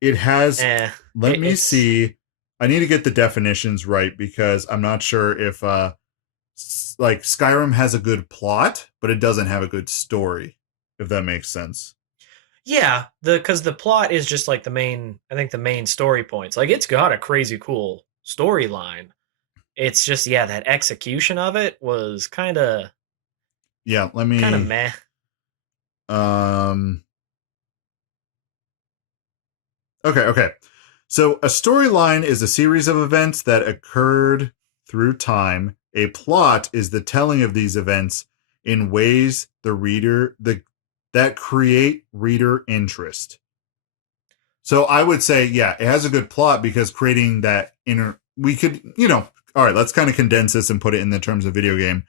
It has. eh. Let me It's see. I need to get the definitions right because I'm not sure if like Skyrim has a good plot, but it doesn't have a good story. If that makes sense. yeah, because the plot is just like the main. I think the main story points. Like it's got a crazy cool storyline. It's just yeah, that execution of it was Yeah. Let kind of me. meh. Um. Okay. Okay. So a storyline is a series of events that occurred through time. A plot is the telling of these events in ways that create reader interest. So I would say, yeah, it has a good plot because creating that we could, all right, let's kind of condense this and put it in the terms of video game.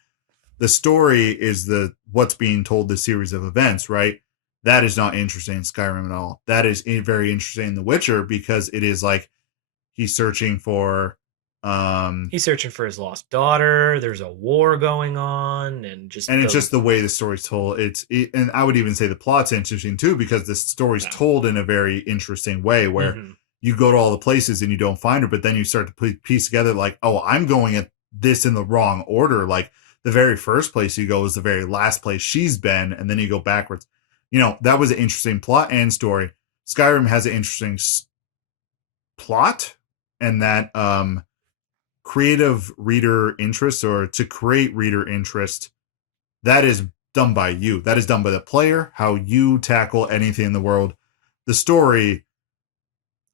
The story is what's being told, the series of events, right? That is not interesting in Skyrim at all. That is very interesting in The Witcher because it is like he's searching for He's searching for his lost daughter. There's a war going on, and it's just the way the story's told. And I would even say the plot's interesting too because the story's told in a very interesting way where you go to all the places and you don't find her, but then you start to piece together like, oh, I'm going at this in the wrong order. Like the very first place you go is the very last place she's been, and then you go backwards. That was an interesting plot and story. Skyrim has an interesting plot, and that creative reader interest, or to create reader interest, that is done by you. That is done by the player, how you tackle anything in the world. The story,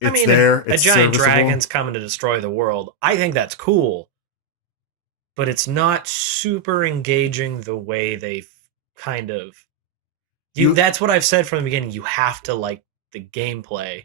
it's a giant dragon's coming to destroy the world. I think that's cool, but it's not super engaging the way they've kind of. That's what I've said from the beginning. You have to like the gameplay,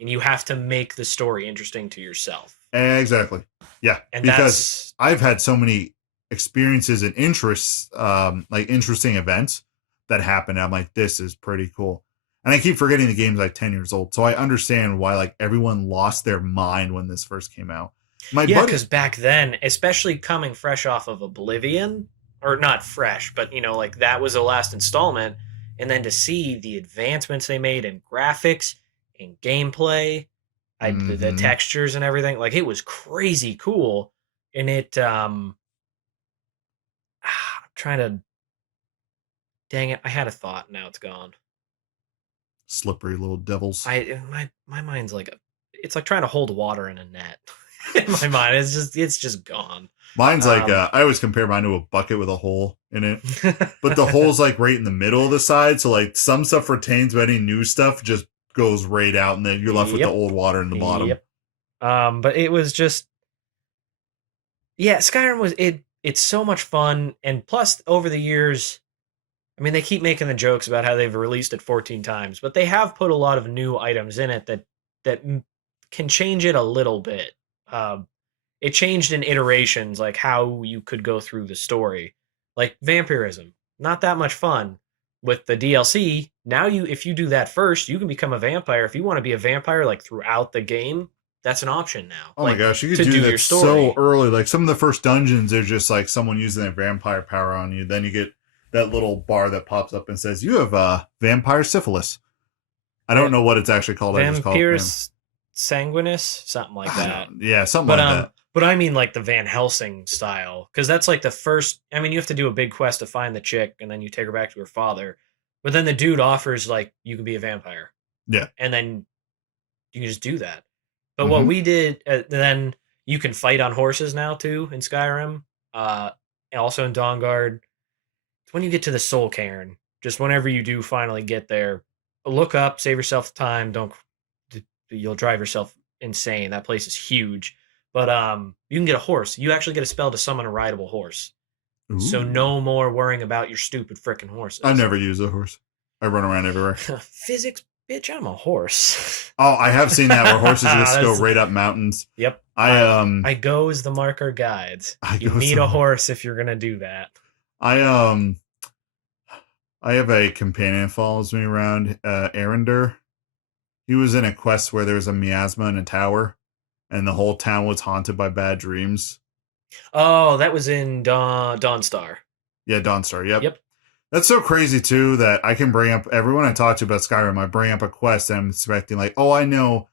and you have to make the story interesting to yourself. Exactly. Yeah, and because I've had so many experiences and interests, like interesting events that happen. I'm like, this is pretty cool. And I keep forgetting the game's like 10 years old. So I understand why like everyone lost their mind when this first came out. Because back then, especially coming fresh off of Oblivion, or not fresh, but like that was the last installment. And then to see the advancements they made in graphics and gameplay, the textures and everything, like it was crazy cool. And I'm trying to, dang it, I had a thought, now it's gone. Slippery little devils. My mind's like it's like trying to hold water in a net. In my mind, it's just gone. Mine's like I always compare mine to a bucket with a hole in it, but the hole's like right in the middle of the side, so like some stuff retains, but any new stuff just goes right out, and then you're left with the old water in the bottom. Yep. But it was just, yeah, Skyrim was it's so much fun, and plus over the years, I mean, they keep making the jokes about how they've released it 14 times, but they have put a lot of new items in it that can change it a little bit. It changed in iterations, like how you could go through the story, like vampirism. Not that much fun. With the DLC, now if you do that first, you can become a vampire. If you want to be a vampire like throughout the game, that's an option now. Oh my gosh, you could do that so early. Like some of the first dungeons are just like someone using their vampire power on you. Then you get that little bar that pops up and says, you have vampire syphilis. I don't know what it's actually called. Vampirus sanguinis, something like that. Yeah, something like that. But I mean like the Van Helsing style, because that's like the first. I mean, you have to do a big quest to find the chick, and then you take her back to her father. But then the dude offers like you can be a vampire. Yeah, and then you can just do that. But what we did, then you can fight on horses now too in Skyrim. Also in Dawnguard. When you get to the Soul Cairn, just whenever you do finally get there, look up, save yourself time. You'll drive yourself insane. That place is huge. But you can get a horse. You actually get a spell to summon a rideable horse. Ooh. So no more worrying about your stupid frickin' horses. I never use a horse. I run around everywhere. Physics, bitch, I'm a horse. Oh, I have seen that where horses just go right up mountains. Yep. I go as the marker guides. You need a horse if you're gonna do that. I have a companion that follows me around, Arender. He was in a quest where there was a miasma in a tower, and the whole town was haunted by bad dreams. Oh, that was in Dawnstar. Yeah, Dawnstar. Yep. That's so crazy too that I can bring up everyone I talk to about Skyrim. I bring up a quest and I'm expecting like, oh, I know,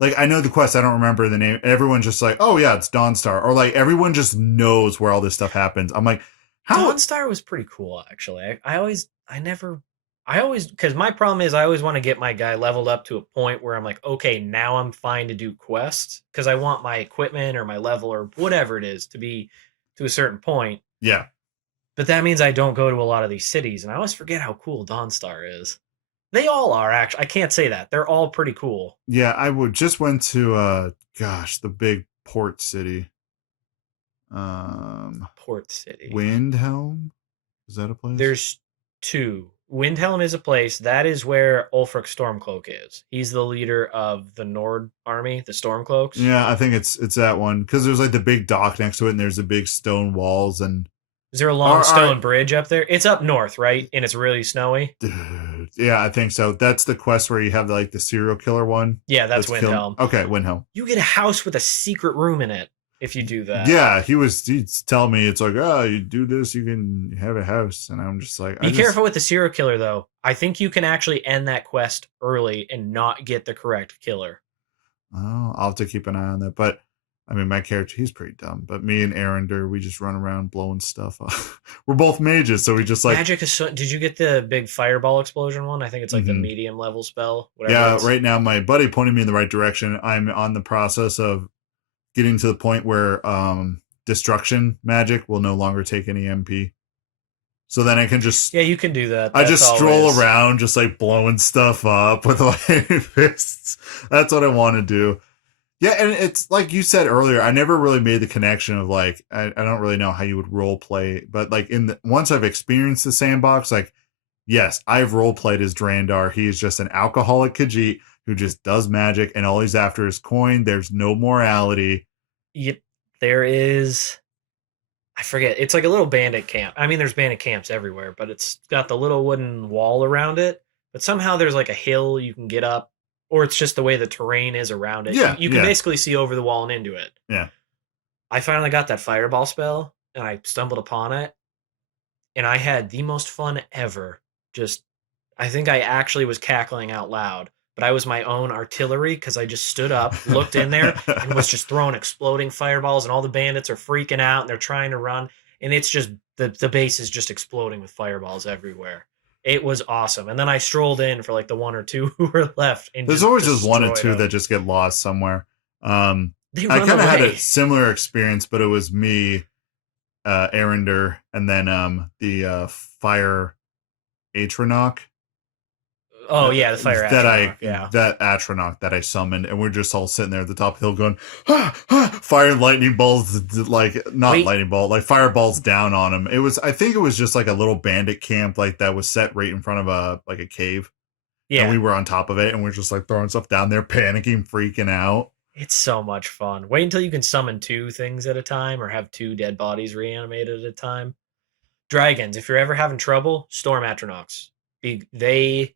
like I know the quest. I don't remember the name. Everyone's just like, oh yeah, it's Dawnstar, or like everyone just knows where all this stuff happens. I'm like, how? Dawnstar was pretty cool, actually. I always, because my problem is I always want to get my guy leveled up to a point where I'm like, okay, now I'm fine to do quests because I want my equipment or my level or whatever it is to be to a certain point. Yeah, But that means I don't go to a lot of these cities, and I always forget how cool Dawnstar is. They all are, actually. I can't say that. They're all pretty cool. yeah. I would just went to gosh, the big port city. Port City. Windhelm. Is that a place? There's two. Windhelm is a place. That is where Ulfric Stormcloak is. He's the leader of the Nord army, the Stormcloaks. Yeah, I think it's that one because there's like the big dock next to it, and there's the big stone walls and. Is there a long stone bridge up there? It's up north, right? And it's really snowy. Dude, yeah, I think so. That's the quest where you have like the serial killer one. Yeah, that's Windhelm. Okay, Windhelm. You get a house with a secret room in it if you do that. Yeah, he'd tell me it's like, oh, you do this, you can have a house, and I'm just like, be careful with the serial killer though. I think you can actually end that quest early and not get the correct killer. Oh, I'll have to keep an eye on that. But I mean, my character, he's pretty dumb. But me and Arender, we just run around blowing stuff up. We're both mages, so we just like... Magic is so... Did you get the big fireball explosion one? I think it's like the medium level spell. Yeah, right now my buddy pointed me in the right direction. I'm on the process of getting to the point where destruction magic will no longer take any MP. So then I can just... Yeah, you can do that. I just stroll around just like blowing stuff up with my fists. That's what I want to do. Yeah, and it's like you said earlier, I never really made the connection of like, I don't really know how you would role play, but like once I've experienced the sandbox, like, yes, I've role played as Drandar. He's just an alcoholic Khajiit who just does magic and all he's after is coin. There's no morality. Yep, there is. I forget. It's like a little bandit camp. I mean, there's bandit camps everywhere, but it's got the little wooden wall around it. But somehow there's like a hill you can get up. Or it's just the way the terrain is around it. Yeah, you can basically see over the wall and into it. Yeah. I finally got that fireball spell, and I stumbled upon it, and I had the most fun ever. I think I actually was cackling out loud, but I was my own artillery because I just stood up, looked in there, and was just throwing exploding fireballs, and all the bandits are freaking out, and they're trying to run, and it's just, the base is just exploding with fireballs everywhere. It was awesome. And then I strolled in for like the one or two who were left. And there's always just one or two that just get lost somewhere. I kind of had a similar experience, but it was me, Arender, and then the Fire Atronach. Oh yeah, the Fire Atronach. That Atronach that I summoned, and we're just all sitting there at the top of the hill going, firing lightning bolts, like lightning bolt, like fireballs down on him. I think it was just like a little bandit camp, like that was set right in front of a cave. Yeah, and we were on top of it, and we're just like throwing stuff down there, panicking, freaking out. It's so much fun. Wait until you can summon 2 things at a time, or have 2 dead bodies reanimated at a time. Dragons, if you're ever having trouble, Storm Atronachs. They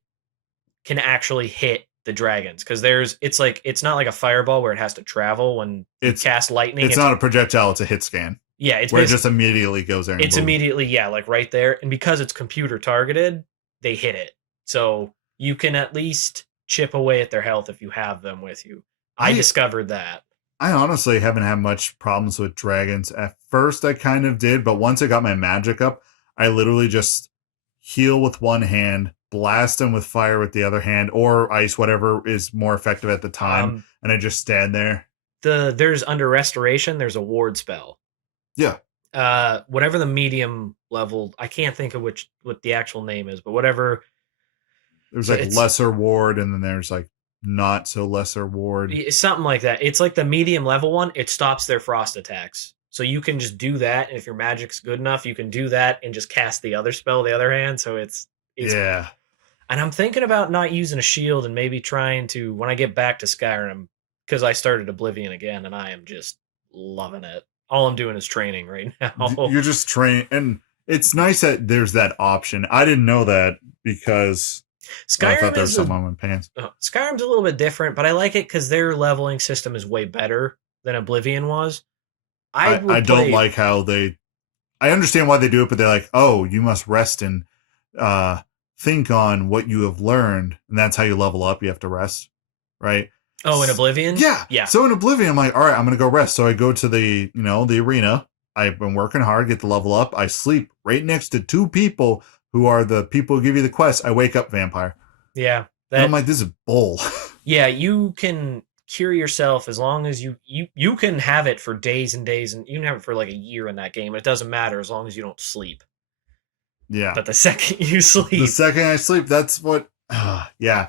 can actually hit the dragons because it's not like a fireball where it has to travel when you cast lightning. It's not a projectile, it's a hit scan. Yeah, it's where it just immediately goes there. It's immediately, like right there. And because it's computer targeted, they hit it. So you can at least chip away at their health if you have them with you. I discovered that. I honestly haven't had much problems with dragons. At first I kind of did, but once I got my magic up, I literally just heal with one hand, blast them with fire with the other hand, or ice, whatever is more effective at the time, and I just stand there. There's under restoration, there's a ward spell. Yeah. Whatever the medium level, I can't think of what the actual name is, but whatever. There's like lesser ward, and then there's like not so lesser ward. Something like that. It's like the medium level one, it stops their frost attacks. So you can just do that, and if your magic's good enough, you can do that and just cast the other spell the other hand. So it's yeah. And I'm thinking about not using a shield and maybe trying to, when I get back to Skyrim, because I started Oblivion again, and I am just loving it. All I'm doing is training right now. You're just training, and it's nice that there's that option. I didn't know that because I thought there was something on my pants. Skyrim's a little bit different, but I like it because their leveling system is way better than Oblivion was. I don't like how I understand why they do it, but they're like, oh, you must rest in think on what you have learned, and that's how you level up. You have to rest, right? Oh, in Oblivion? Yeah. Yeah. So in Oblivion, I'm like, all right, I'm going to go rest. So I go to the, the arena. I've been working hard, get the level up. I sleep right next to two people who are the people who give you the quest. I wake up vampire. Yeah. And I'm like, this is bull. Yeah, you can cure yourself as long as you can have it for days and days, and you can have it for like a year in that game. It doesn't matter as long as you don't sleep. Yeah. But the second you The sleep, second I sleep, that's what. Yeah.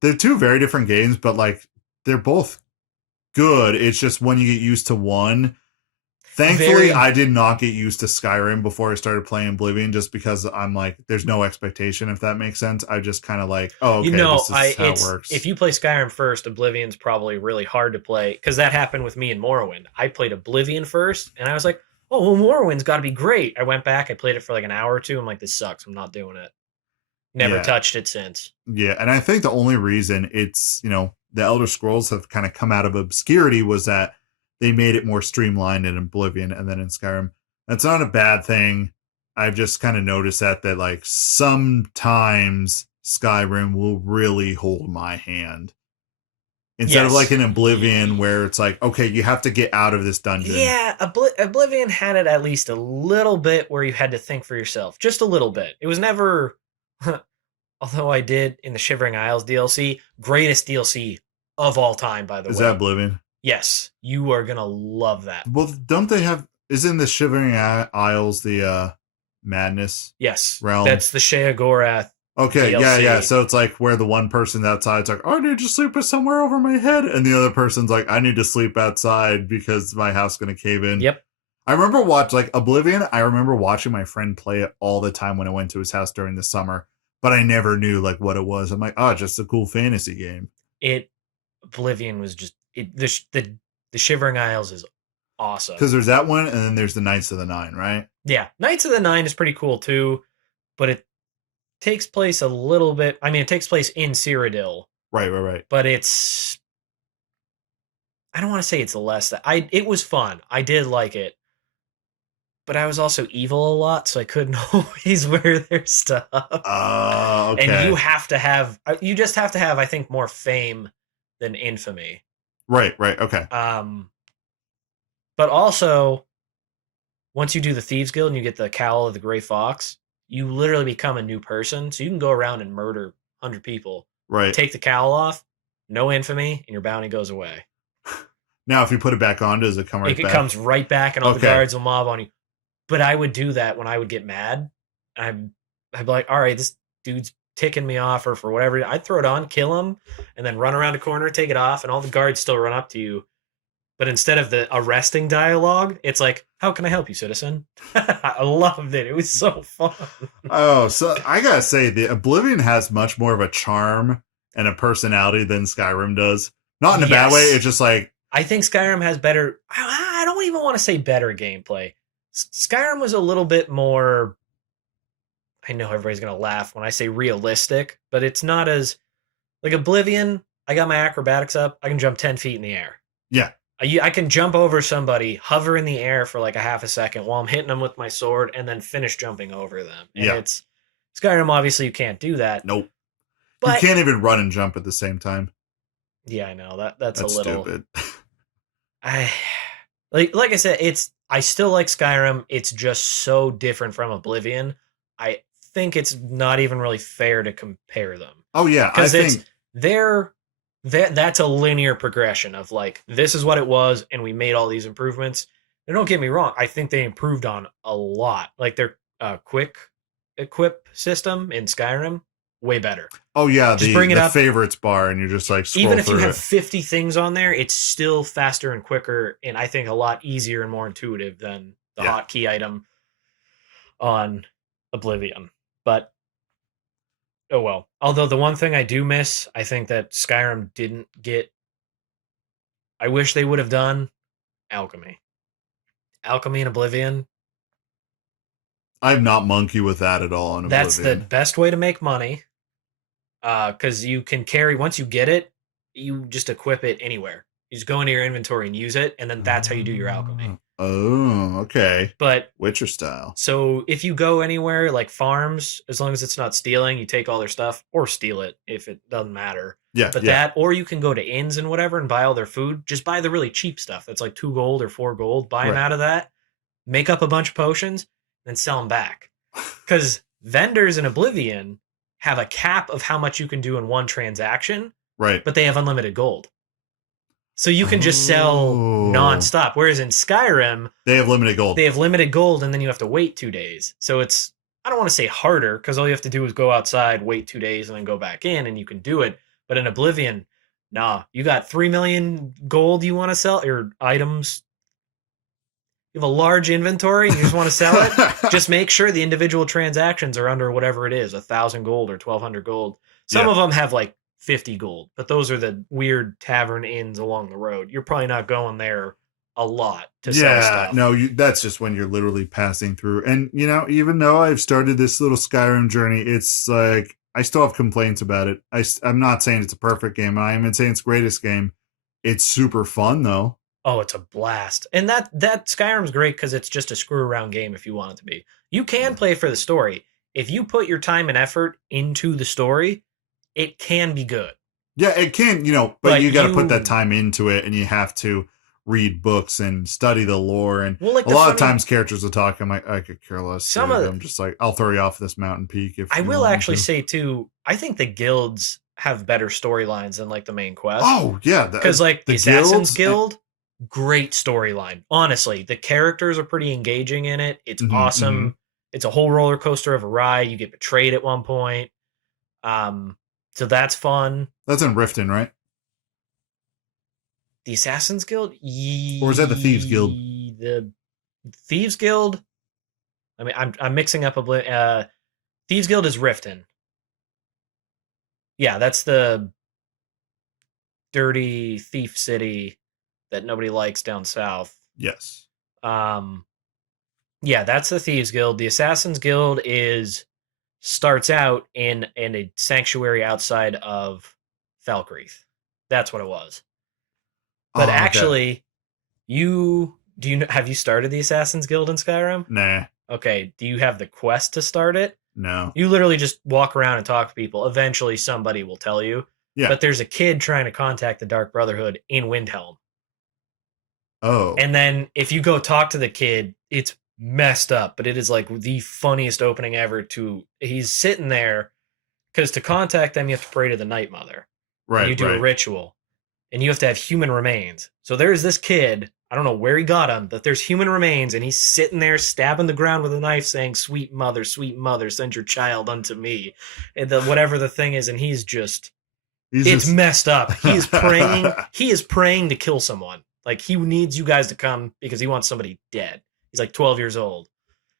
They're two very different games, but like they're both good. It's just when you get used to one. Thankfully, I did not get used to Skyrim before I started playing Oblivion, just because I'm like, there's no expectation, if that makes sense. I just kind of like, oh, okay, this is how it works. If you play Skyrim first, Oblivion's probably really hard to play, because that happened with me in Morrowind. I played Oblivion first, and I was like, oh, well, Morrowind's got to be great. I went back, I played it for like an hour or two. I'm like, this sucks. I'm not doing it. Never touched it since. Yeah, and I think the only reason it's, the Elder Scrolls have kind of come out of obscurity was that they made it more streamlined in Oblivion and then in Skyrim. That's not a bad thing. I've just kind of noticed that like sometimes Skyrim will really hold my hand. Instead of like an Oblivion where it's like, okay, you have to get out of this dungeon. Yeah, Oblivion had it at least a little bit where you had to think for yourself. Just a little bit. It was never... Although I did in the Shivering Isles DLC, greatest DLC of all time, by the way. Is that Oblivion? Yes, you are gonna love that. Well, don't they have? Isn't the Shivering Isles the Madness? Yes, realm. That's the Sheogorath. Okay, DLC. yeah. So it's like where the one person's outside's like, I need to sleep with somewhere over my head, and the other person's like, I need to sleep outside because my house is gonna cave in. Yep. I remember Oblivion. I remember watching my friend play it all the time when I went to his house during the summer. But I never knew like what it was. I'm like, oh, just a cool fantasy game. Oblivion was just the Shivering Isles is awesome. Because there's that one, and then there's the Knights of the Nine, right? Yeah, Knights of the Nine is pretty cool too, but it takes place a little bit. I mean, it takes place in Cyrodiil. Right. But it's, I don't want to say it's less that it was fun. I did like it. But I was also evil a lot, so I couldn't always wear their stuff. Okay. And you just have to have, I think, more fame than infamy. Right, okay. But also, once you do the Thieves Guild and you get the Cowl of the Grey Fox, you literally become a new person. So you can go around and murder 100 people. Right. Take the cowl off, no infamy, and your bounty goes away. Now, if you put it back on, does it come right back? It comes right back, and all the guards will mob on you. But I would do that when I would get mad. I'd be like, all right, this dude's ticking me off or for whatever. I'd throw it on, kill him, and then run around a corner, take it off, and all the guards still run up to you. But instead of the arresting dialogue, it's like, how can I help you, citizen? I loved it. It was so fun. Oh, so I gotta say, the Oblivion has much more of a charm and a personality than Skyrim does. Not in a bad way. It's just like, I think Skyrim has better... I don't even want to say better gameplay. Skyrim was a little bit more... I know everybody's going to laugh when I say realistic, but it's not as... Like Oblivion, I got my acrobatics up. I can jump 10 feet in the air. Yeah. I can jump over somebody, hover in the air for like a half a second while I'm hitting them with my sword, and then finish jumping over them. And it's Skyrim, obviously, you can't do that. Nope. But you can't even run and jump at the same time. Yeah, I know. That's a little... stupid. Like I said, I still like Skyrim. It's just so different from Oblivion. I think it's not even really fair to compare them. Oh yeah, I think that's a linear progression of like, this is what it was, and we made all these improvements. And don't get me wrong, I think they improved on a lot. Like their quick equip system in Skyrim, way better. Oh yeah, the favorites bar, and you're just like scroll even if you through have 50 things on there, it's still faster and quicker, and I think a lot easier and more intuitive than the hotkey item on Oblivion. But oh well. Although the one thing I do miss, I think that Skyrim didn't get, I wish they would have done, alchemy. Alchemy in Oblivion. I'm not monkey with that at all in Oblivion. That's the best way to make money. Because you can carry, once you get it, you just equip it anywhere. You just go into your inventory and use it, and then that's how you do your alchemy. Oh, Okay. But Witcher style. so if you go anywhere like farms, as long as it's not stealing, you take all their stuff or steal it if it doesn't matter. Yeah. But yeah. that, or you can go to inns and whatever and buy all their food. Just buy the really cheap stuff. That's like 2 gold or 4 gold. Buy them Right. out of that. Make up a bunch of potions, then sell them back. Because vendors in Oblivion have a cap of how much you can do in one transaction, Right. but they have unlimited gold. So you can just sell nonstop. Whereas in Skyrim, They have limited gold. they have limited gold and then you have to wait 2 days. So it's, I don't want to say harder, because all you have to do is go outside, wait 2 days, and then go back in and you can do it. But in Oblivion, nah, you got 3 million gold you want to sell, or items. You have a large inventory and you just want to sell it. Just make sure the individual transactions are under whatever it is, 1,000 gold or 1,200 gold. Some of them have like 50 gold, but those are the weird tavern inns along the road. You're probably not going there a lot to sell stuff. No, that's just when you're literally passing through. And, even though I've started this little Skyrim journey, it's like, I still have complaints about it. I'm not saying it's a perfect game. I am saying it's the greatest game. It's super fun, though. Oh, it's a blast. And that Skyrim's great because it's just a screw around game if you want it to be. You can play for the story. If you put your time and effort into the story, it can be good. Yeah, it can, but you got to put that time into it, and you have to read books and study the lore. And well, like a lot of times characters will talk. I'm like, I could care less. I'm just like, I'll throw you off this mountain peak. If I will actually say too, I think the guilds have better storylines than like the main quest. Oh yeah, because like the Assassin's Guild, great storyline. Honestly, the characters are pretty engaging in it. It's awesome. Mm-hmm. It's a whole roller coaster of a ride. You get betrayed at one point. So that's fun. That's in Riften, right? The Assassin's Guild? Or is that the Thieves Guild? The Thieves Guild? I mean, I'm mixing up Thieves Guild is Riften. Yeah, that's the dirty thief city that nobody likes down south. Yes. Yeah, that's the Thieves Guild. The Assassin's Guild starts out in a sanctuary outside of Falkreath. That's what it was. But actually, have you started the Assassin's Guild in Skyrim? Nah. Okay, do you have the quest to start it? No. You literally just walk around and talk to people. Eventually somebody will tell you. Yeah. But there's a kid trying to contact the Dark Brotherhood in Windhelm. Oh. And then if you go talk to the kid, it's messed up, but it is like the funniest opening ever. He's sitting there because to contact them you have to pray to the Night Mother. Right. And you do a ritual and you have to have human remains. So there's this kid, I don't know where he got him, but there's human remains and he's sitting there stabbing the ground with a knife saying, sweet mother, send your child unto me. And whatever the thing is, and it's messed up. He is praying to kill someone. Like he needs you guys to come because he wants somebody dead. He's like 12 years old.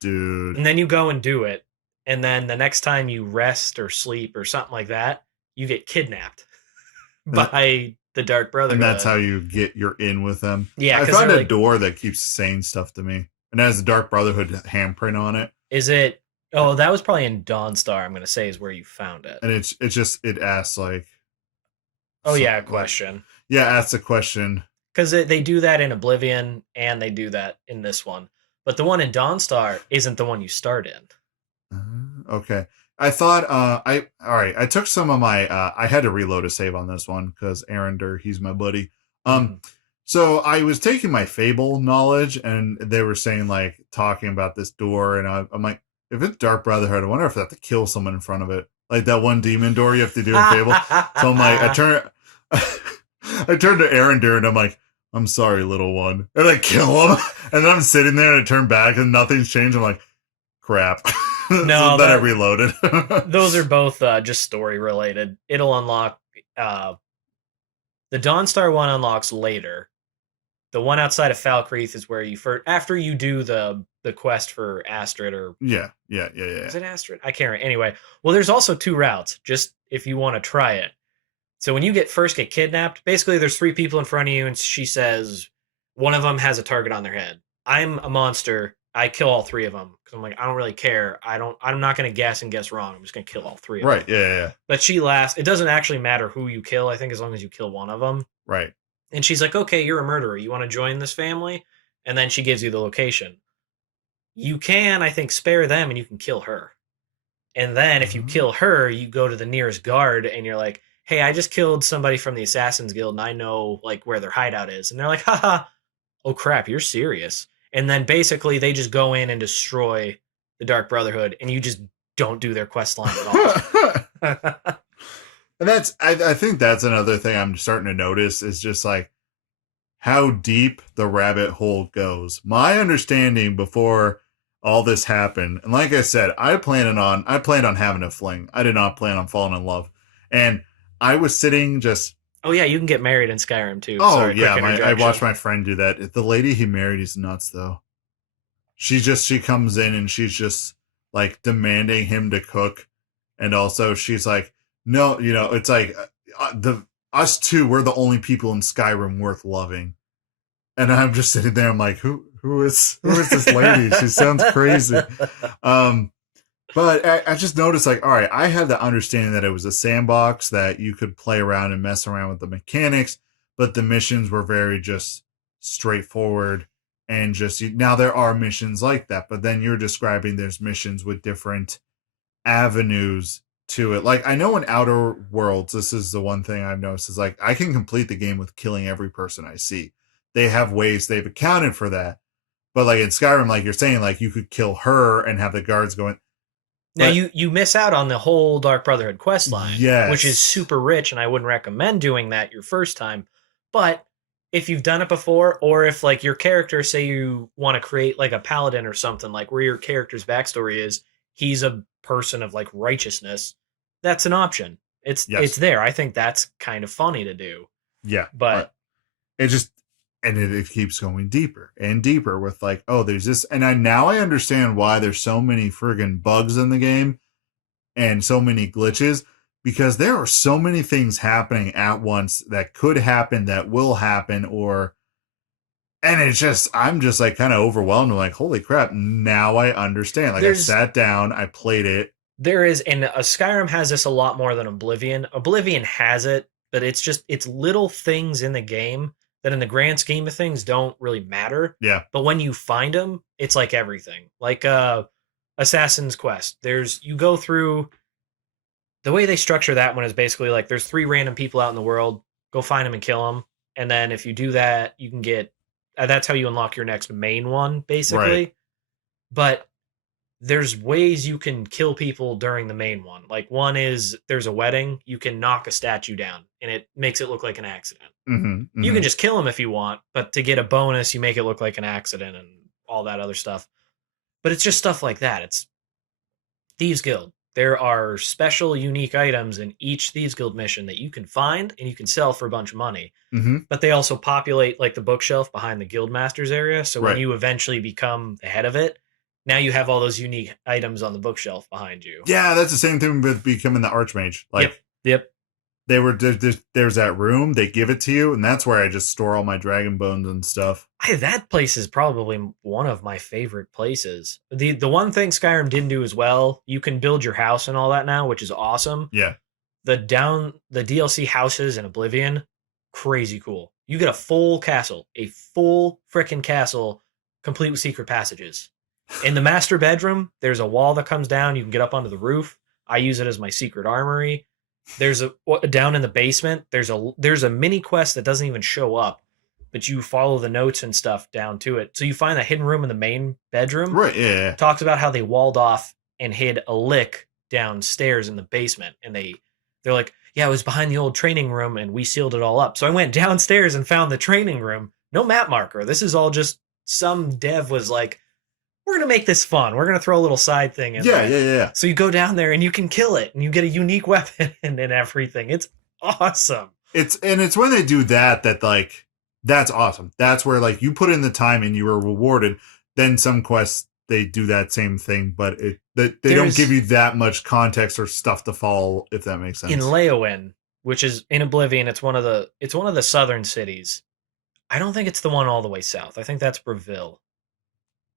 Dude. And then you go and do it. And then the next time you rest or sleep or something like that, you get kidnapped by the Dark Brotherhood. And that's how you're in with them. Yeah. I found a door that keeps saying stuff to me. And it has the Dark Brotherhood handprint on it. Is it? Oh, that was probably in Dawnstar, I'm going to say, is where you found it. And it asks like. Oh, yeah, a question. Yeah, asks a question. Because they do that in Oblivion and they do that in this one. But the one in Dawnstar isn't the one you start in. Okay. I thought, I took some of my, I had to reload a save on this one because Arender, he's my buddy. So I was taking my Fable knowledge and they were saying like, talking about this door. And I'm like, if it's Dark Brotherhood, I wonder if I have to kill someone in front of it. Like that one demon door you have to do in Fable. So I'm like, I turned to Arender and I'm like, I'm sorry, little one. And I kill him. And then I'm sitting there and I turn back and nothing's changed. I'm like, crap. No, so then I reloaded. Those are both just story related. It'll unlock. The Dawnstar one unlocks later. The one outside of Falkreath is where you first, after you do the quest for Astrid or. Yeah. Is it Astrid? I can't remember. Anyway, well, there's also 2 routes, just if you want to try it. So when you first get kidnapped, basically there's 3 people in front of you and she says one of them has a target on their head. I'm a monster. I kill all 3 of them because I'm like, I don't really care. I'm not going to guess wrong. I'm just going to kill all 3 of them. Right. Yeah. But she laughs. It doesn't actually matter who you kill. I think as long as you kill one of them. Right. And she's like, okay, you're a murderer. You want to join this family? And then she gives you the location. You can, I think, spare them and you can kill her. And then if you kill her, you go to the nearest guard and you're like, hey, I just killed somebody from the Assassin's Guild and I know like where their hideout is. And they're like, haha, oh crap, you're serious. And then basically they just go in and destroy the Dark Brotherhood and you just don't do their quest line at all. And I think that's another thing I'm starting to notice is just like how deep the rabbit hole goes. My understanding before all this happened, and like I said, I planned on having a fling. I did not plan on falling in love. And I was sitting just Oh yeah, you can get married in Skyrim too. Oh Sorry, yeah, quick I interjection. watched my friend do that. The lady he married is nuts though. She comes in and she's just like demanding him to cook, and also she's like, no, it's like the us two, we're the only people in Skyrim worth loving, and I'm just sitting there. I'm like, who is this lady? She sounds crazy. But I just noticed, like, all right, I had the understanding that it was a sandbox that you could play around and mess around with the mechanics, but the missions were very just straightforward. And just now there are missions like that, but then you're describing there's missions with different avenues to it. Like, I know in Outer Worlds, this is the one thing I've noticed is like, I can complete the game with killing every person I see. They have ways they've accounted for that. But like in Skyrim, like you're saying, like you could kill her and have the guards going, now but, you miss out on the whole Dark Brotherhood quest line, yes, which is super rich, and I wouldn't recommend doing that your first time. But if you've done it before, or if like your character, say you want to create like a paladin or something, like where your character's backstory is, he's a person of like righteousness, that's an option. It's there. I think that's kind of funny to do. Yeah, But it just it keeps going deeper and deeper with like, oh, there's this, and I understand why there's so many friggin' bugs in the game and so many glitches, because there are so many things happening at once that could happen, that will happen, and it's just I'm just like kind of overwhelmed. I'm like, holy crap! Now I understand. Like I sat down, I played it. There is, and Skyrim has this a lot more than Oblivion. Oblivion has it, but it's little things in the game that in the grand scheme of things don't really matter. Yeah. But when you find them, it's like everything. Like Assassin's Quest. You go through the way they structure that one is basically like there's 3 random people out in the world, go find them and kill them. And then if you do that, you can get that's how you unlock your next main one basically. Right. But there's ways you can kill people during the main one. Like one is there's a wedding, you can knock a statue down and it makes it look like an accident. You can just kill him if you want, but to get a bonus, you make it look like an accident and all that other stuff. But it's just stuff like that. It's Thieves Guild. There are special, unique items in each Thieves Guild mission that you can find and you can sell for a bunch of money. But they also populate like the bookshelf behind the Guildmasters area. So when you eventually become the head of it, now you have all those unique items on the bookshelf behind you. Yeah, that's the same thing with becoming the Archmage. Like, yep. There's that room, they give it to you, and that's where I just store all my dragon bones and stuff. That place is probably one of my favorite places. The one thing Skyrim didn't do as well, you can build your house and all that now, which is awesome. Yeah. The DLC houses in Oblivion, crazy cool. You get a full castle, a full frickin' castle, complete with secret passages. In the master bedroom, there's a wall that comes down. You can get up onto the roof. I use it as my secret armory. There's down in the basement. There's a mini quest that doesn't even show up, but you follow the notes and stuff down to it. So you find a hidden room in the main bedroom. Right. Yeah. Talks about how they walled off and hid a lick downstairs in the basement, and they're like, yeah, it was behind the old training room, and we sealed it all up. So I went downstairs and found the training room. No map marker. This is all just some dev was like, we're going to make this fun. We're going to throw a little side thing in there. Yeah. So you go down there and you can kill it and you get a unique weapon and everything. It's awesome. It's when they do that like, that's awesome. That's where like you put in the time and you were rewarded. Then some quests, they do that same thing, but they don't give you that much context or stuff to follow, if that makes sense. In Leowen, which is in Oblivion, it's one of the southern cities. I don't think it's the one all the way south. I think that's Breville.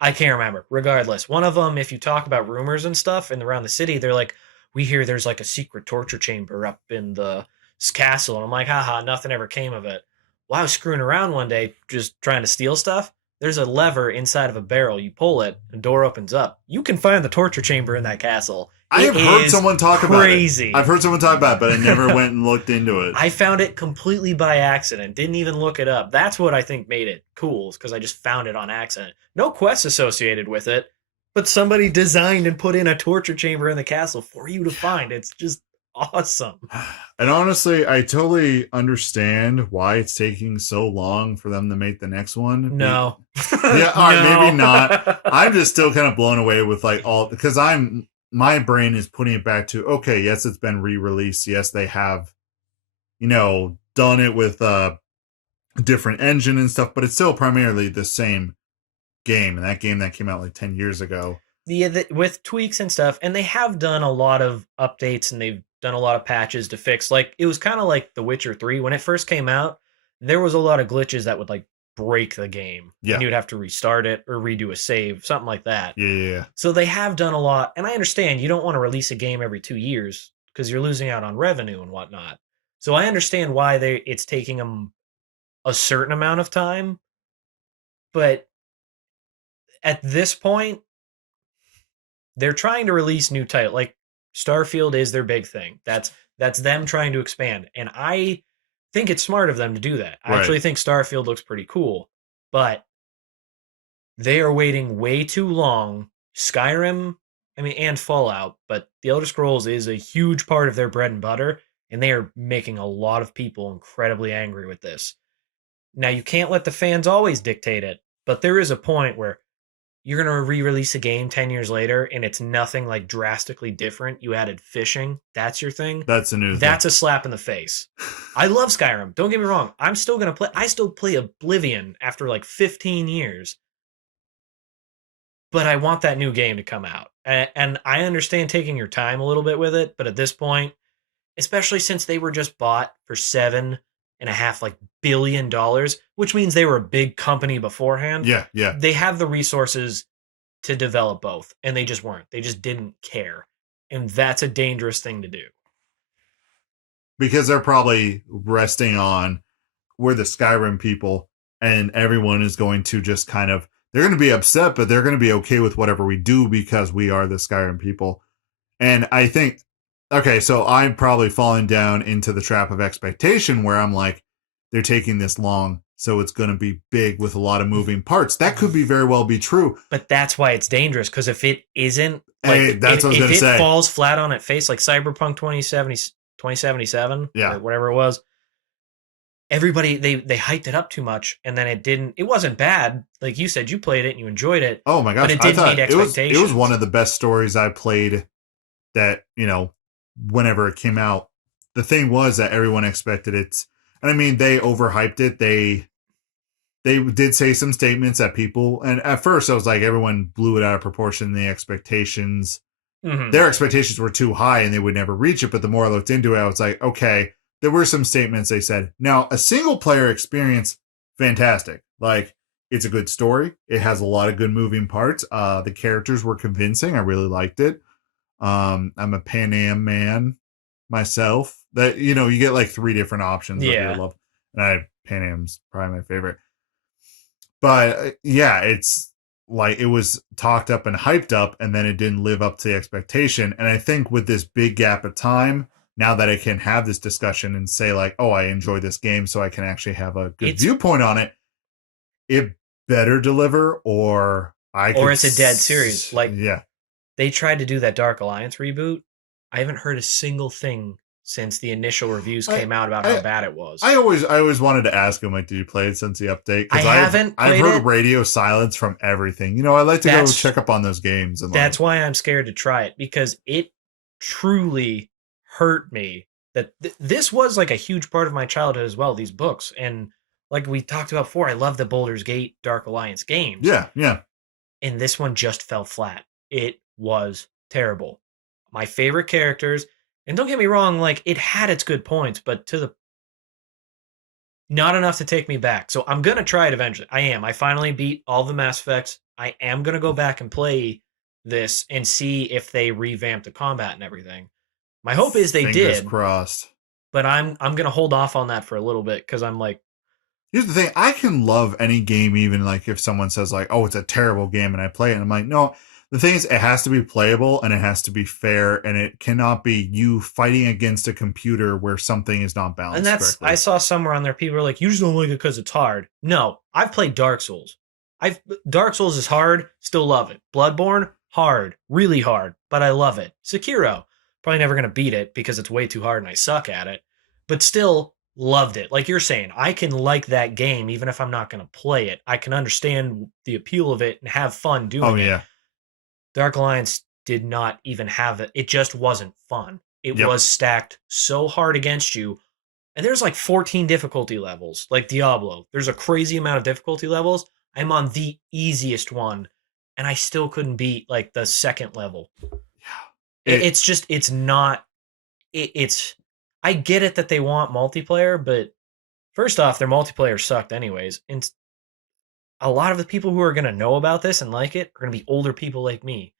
I can't remember. Regardless, one of them, if you talk about rumors and stuff and around the city, they're like, we hear there's like a secret torture chamber up in the castle. And I'm like, haha, nothing ever came of it. Well, I was screwing around one day just trying to steal stuff. there's a lever inside of a barrel. You pull it, the door opens up. You can find the torture chamber in that castle. I have heard someone talk crazy. about it. I've heard someone talk about it, but I never went and looked into it. I found it completely by accident. Didn't even look it up. That's what I think made it cool, because I just found it on accident. No quests associated with it, but somebody designed and put in a torture chamber in the castle for you to find. It's just awesome. And honestly, I totally understand why it's taking so long for them to make the next one. No. Yeah, all right, No. maybe not. I'm just still kind of blown away with like all, because my brain is putting it back to, okay, yes, it's been re-released. Yes, they have, done it with a different engine and stuff, but it's still primarily the same game. And that game that came out like 10 years ago. Yeah, with tweaks and stuff, and they have done a lot of updates and they've done a lot of patches to fix. Like, it was kind of like The Witcher 3 when it first came out. There was a lot of glitches that would like break the game. Yeah. And you'd have to restart it or redo a save, something like that. Yeah. So they have done a lot, and I understand you don't want to release a game every 2 years because you're losing out on revenue and whatnot. So I understand why it's taking them a certain amount of time, but at this point, they're trying to release new title. Like Starfield is their big thing. That's them trying to expand, and I think it's smart of them to do that. I actually think Starfield looks pretty cool, but they are waiting way too long. Skyrim, and Fallout, but The Elder Scrolls is a huge part of their bread and butter, and they are making a lot of people incredibly angry with this. Now, you can't let the fans always dictate it, but there is a point where you're going to re-release a game 10 years later, and it's nothing like drastically different. You added fishing. That's your thing. That's a new thing. That's a slap in the face. I love Skyrim. Don't get me wrong. I'm still going to play. I still play Oblivion after like 15 years. But I want that new game to come out. And I understand taking your time a little bit with it, but at this point, especially since they were just bought for $7.5 billion, which means they were a big company beforehand. Yeah. They have the resources to develop both, and they just weren't. They just didn't care. And that's a dangerous thing to do. Because they're probably resting on, we're the Skyrim people, and everyone is going to just kind of, they're going to be upset, but they're going to be okay with whatever we do because we are the Skyrim people. And I think, okay, so I'm probably falling down into the trap of expectation where I'm like, they're taking this long, so it's going to be big with a lot of moving parts. That could be very well be true. But that's why it's dangerous, because if it isn't, that's what I was going to say. If it falls flat on its face, like Cyberpunk 2077, or whatever it was, everybody, they hyped it up too much, and then it wasn't bad. Like you said, you played it and you enjoyed it. Oh my gosh, but it didn't meet expectations. It was one of the best stories I played that, whenever it came out. The thing was that everyone expected it. And they overhyped it. They did say some statements that people, and at first I was like, everyone blew it out of proportion. The expectations, their expectations were too high and they would never reach it. But the more I looked into it, I was like, okay, there were some statements they said. Now, a single player experience, fantastic. Like, it's a good story. It has a lot of good moving parts. The characters were convincing. I really liked it. I'm a Pan Am man myself. That, you get like 3 different options. Yeah. Love. And Pan Am's probably my favorite. But it's like, it was talked up and hyped up, and then it didn't live up to the expectation. And I think with this big gap of time, now that I can have this discussion and say like, oh, I enjoy this game, so I can actually have a good viewpoint on it, it better deliver, or it's a dead series. Like, yeah, they tried to do that Dark Alliance reboot. I haven't heard a single thing since the initial reviews came out about how bad it was. I always wanted to ask him, like, did you play it since the update? I haven't. I've heard radio silence from everything. I like to go check up on those games. And that's why I'm scared to try it, because it truly hurt me that this was like a huge part of my childhood as well, these books. And like we talked about before, I love the Baldur's Gate Dark Alliance games. Yeah. And this one just fell flat. It was terrible. My favorite characters, and don't get me wrong, like, it had its good points, but not enough to take me back. So I'm going to try it eventually. I am. I finally beat all the Mass Effects. I am going to go back and play this and see if they revamped the combat and everything. My hope is they did. Fingers crossed. But I'm going to hold off on that for a little bit, because I'm like, Here's the thing. I can love any game, even like if someone says like, oh, it's a terrible game and I play it. And I'm like, no, the thing is it has to be playable and it has to be fair. And it cannot be you fighting against a computer where something is not balanced And that's, correctly. I saw somewhere on there, people are like, you just don't like it because it's hard. No, I've played Dark Souls. Dark Souls is hard, still love it. Bloodborne, hard, really hard, but I love it. Sekiro, probably never going to beat it because it's way too hard and I suck at it, but still loved it. Like you're saying, I can like that game even if I'm not going to play it. I can understand the appeal of it and have fun doing Oh, it. yeah. Dark Alliance did not even have it. It just wasn't fun. It Yep. was stacked so hard against you. And there's like 14 difficulty levels, like Diablo. There's a crazy amount of difficulty levels. I'm on the easiest one, and I still couldn't beat like the second level. It's just, it's not, it's, I get it that they want multiplayer, but first off, their multiplayer sucked anyways. And a lot of the people who are going to know about this and like it are going to be older people like me.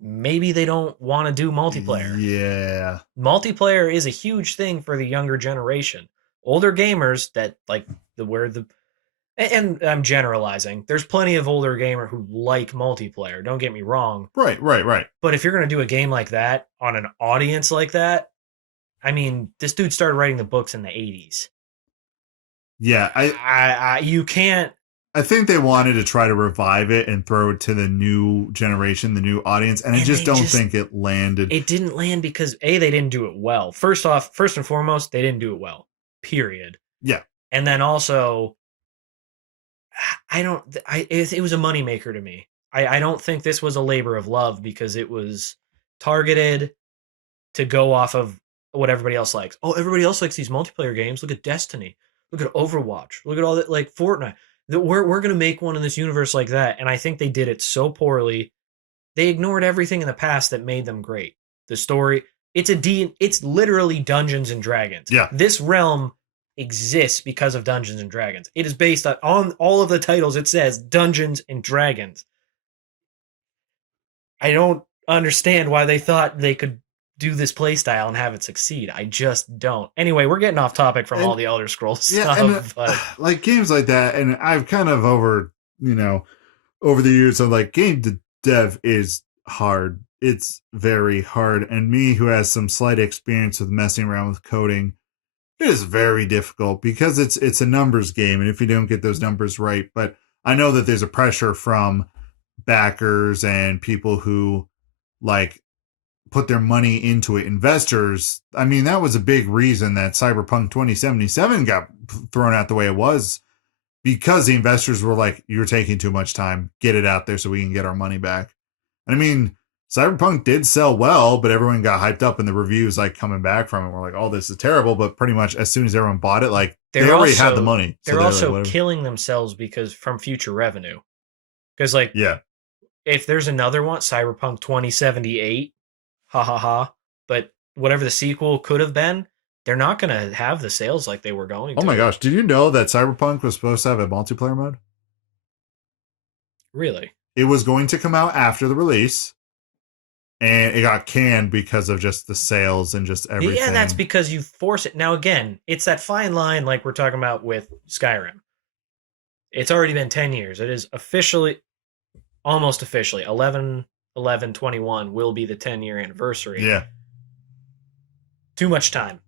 Maybe they don't want to do multiplayer. Yeah. Multiplayer is a huge thing for the younger generation. Older gamers that like and I'm generalizing. There's plenty of older gamer who like multiplayer. Don't get me wrong. Right. But if you're going to do a game like that on an audience like that, I mean, this dude started writing the books in the 80s. Yeah. You can't. I think they wanted to try to revive it and throw it to the new generation, the new audience, and I just don't think it landed. It didn't land because they didn't do it well. First and foremost, they didn't do it well. Period. Yeah. And then also, it was a moneymaker to me. I don't think this was a labor of love because it was targeted to go off of what everybody else likes. Oh, everybody else likes these multiplayer games. Look at Destiny. Look at Overwatch. Look at all that, like Fortnite. We're going to make one in this universe like that. And I think they did it so poorly. They ignored everything in the past that made them great. The story, it's literally Dungeons and Dragons. Yeah. This realm exists because of Dungeons and Dragons. It is based on all of the titles. It says Dungeons and Dragons. I don't understand why they thought they could do this playstyle and have it succeed. I just don't. Anyway, we're getting off topic from all the Elder Scrolls stuff. But like games like that, and I've kind of over the years of like game dev is hard. It's very hard. And me, who has some slight experience with messing around with coding, it is very difficult because it's a numbers game, and if you don't get those numbers right, but I know that there's a pressure from backers and people who like put their money into it, investors. I mean, that was a big reason that Cyberpunk 2077 got thrown out the way it was, because the investors were like, you're taking too much time, get it out there so we can get our money back. And I mean, Cyberpunk did sell well, but everyone got hyped up and the reviews like coming back from it were like, oh, this is terrible. But pretty much as soon as everyone bought it, like they already had the money. So they're also like, killing themselves because from future revenue. Because like, yeah, if there's another one, Cyberpunk 2078, ha ha ha. But whatever the sequel could have been, they're not going to have the sales like they were going to. Oh my gosh. Did you know that Cyberpunk was supposed to have a multiplayer mode? Really? It was going to come out after the release, and it got canned because of just the sales and just everything. Yeah, that's because you force it. Now, again, it's that fine line like we're talking about with Skyrim. It's already been 10 years. It is officially, almost officially, 11/11/21 will be the 10-year anniversary. Yeah. Too much time.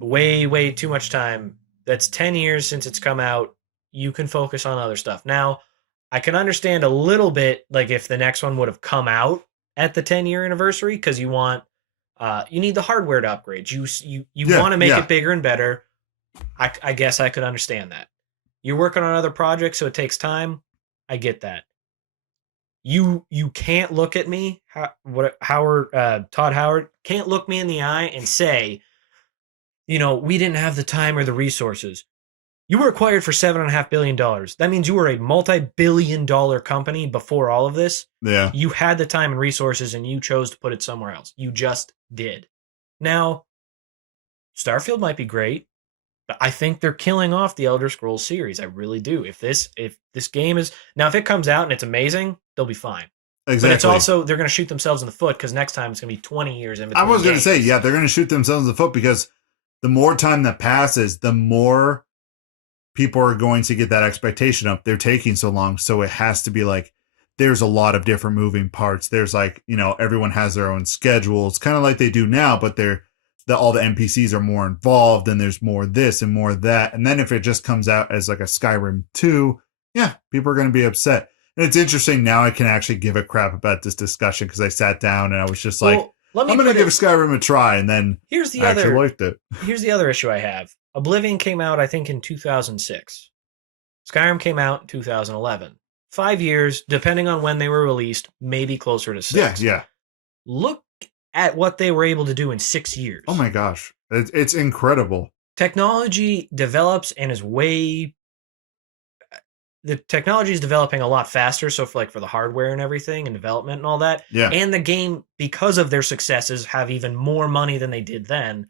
Way too much time. That's 10 years since it's come out. You can focus on other stuff. Now, I can understand a little bit, like if the next one would have come out at the 10-year anniversary, because you need the hardware to upgrade. You want to make it bigger and better. I guess I could understand that. You're working on other projects, so it takes time. I get that. You can't look at me, Todd Howard can't look me in the eye and say, we didn't have the time or the resources. You were acquired for $7.5 billion. That means you were a multi-billion-dollar company before all of this. Yeah. You had the time and resources, and you chose to put it somewhere else. You just did. Now, Starfield might be great, but I think they're killing off the Elder Scrolls series. I really do. If this game is now, if it comes out and it's amazing, they'll be fine. Exactly. But it's also, they're going to shoot themselves in the foot because next time it's going to be 20 years in between. I was going to say, yeah, they're going to shoot themselves in the foot because the more time that passes, the more people are going to get that expectation up. They're taking so long, so it has to be like there's a lot of different moving parts. There's like, everyone has their own schedules, kind of like they do now, but all the NPCs are more involved, and there's more this and more that. And then if it just comes out as like a Skyrim 2, yeah, people are going to be upset. And it's interesting now I can actually give a crap about this discussion because I sat down and I was just like, I'm going to give Skyrim a try, and then I actually liked it. Here's the other issue I have. Oblivion came out, I think, in 2006. Skyrim came out in 2011. 5 years, depending on when they were released, maybe closer to 6. Yeah. Look at what they were able to do in 6 years. Oh my gosh. It's incredible. Technology develops and is the technology is developing a lot faster. So for the hardware and everything and development and all that. Yeah. And the game, because of their successes, have even more money than they did then.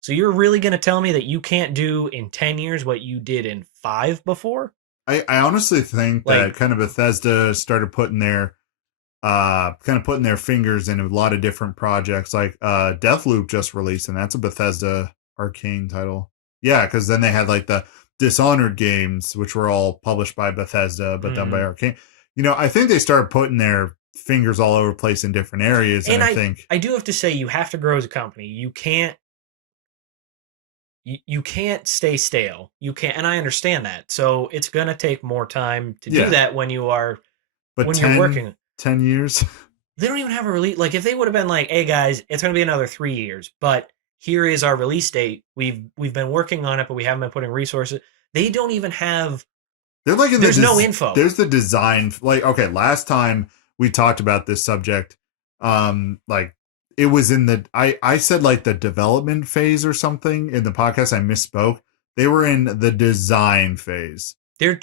So you're really going to tell me that you can't do in 10 years what you did in 5 before? I honestly think that kind of Bethesda started putting their fingers in a lot of different projects. Like Deathloop just released, and that's a Bethesda Arcane title. Yeah, because then they had like the Dishonored games, which were all published by Bethesda but done by Arcane. I think they started putting their fingers all over the place in different areas. And I do have to say, you have to grow as a company. You can't stay stale. You can't, and I understand that. So it's gonna take more time to do that when you're working 10 years. They don't even have a release. Like if they would have been like, "Hey guys, it's gonna be another 3 years, but here is our release date. We've been working on it, but we haven't been putting resources." They don't even have. They're like there's no info. There's the design. Like last time we talked about this subject, it was in the I said like the development phase or something in the podcast. I misspoke. They were in the design phase. They were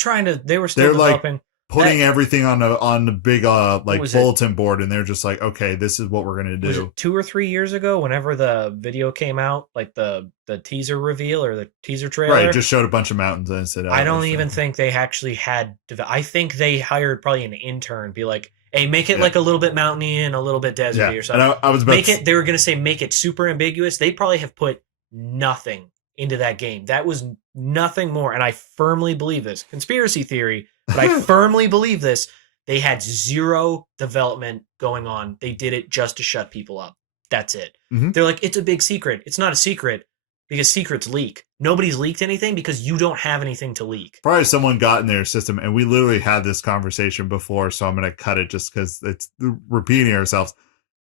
still developing. Like putting everything on the big bulletin board, and they're just like, okay, this is what we're gonna do. Was it 2 or 3 years ago, whenever the video came out, like the teaser reveal or the teaser trailer? Right, just showed a bunch of mountains and said, I don't even think they actually had. I think they hired probably an intern, be like, hey, make it like a little bit mountainy and a little bit deserty or something. And I was about they were going to say make it super ambiguous. They probably have put nothing into that game. That was nothing more. And I firmly believe this. Conspiracy theory, but I firmly believe this. They had zero development going on. They did it just to shut people up. That's it. Mm-hmm. They're like, it's a big secret. It's not a secret because secrets leak. Nobody's leaked anything because you don't have anything to leak. Probably someone got in their system, and we literally had this conversation before, so I'm going to cut it just because it's repeating ourselves.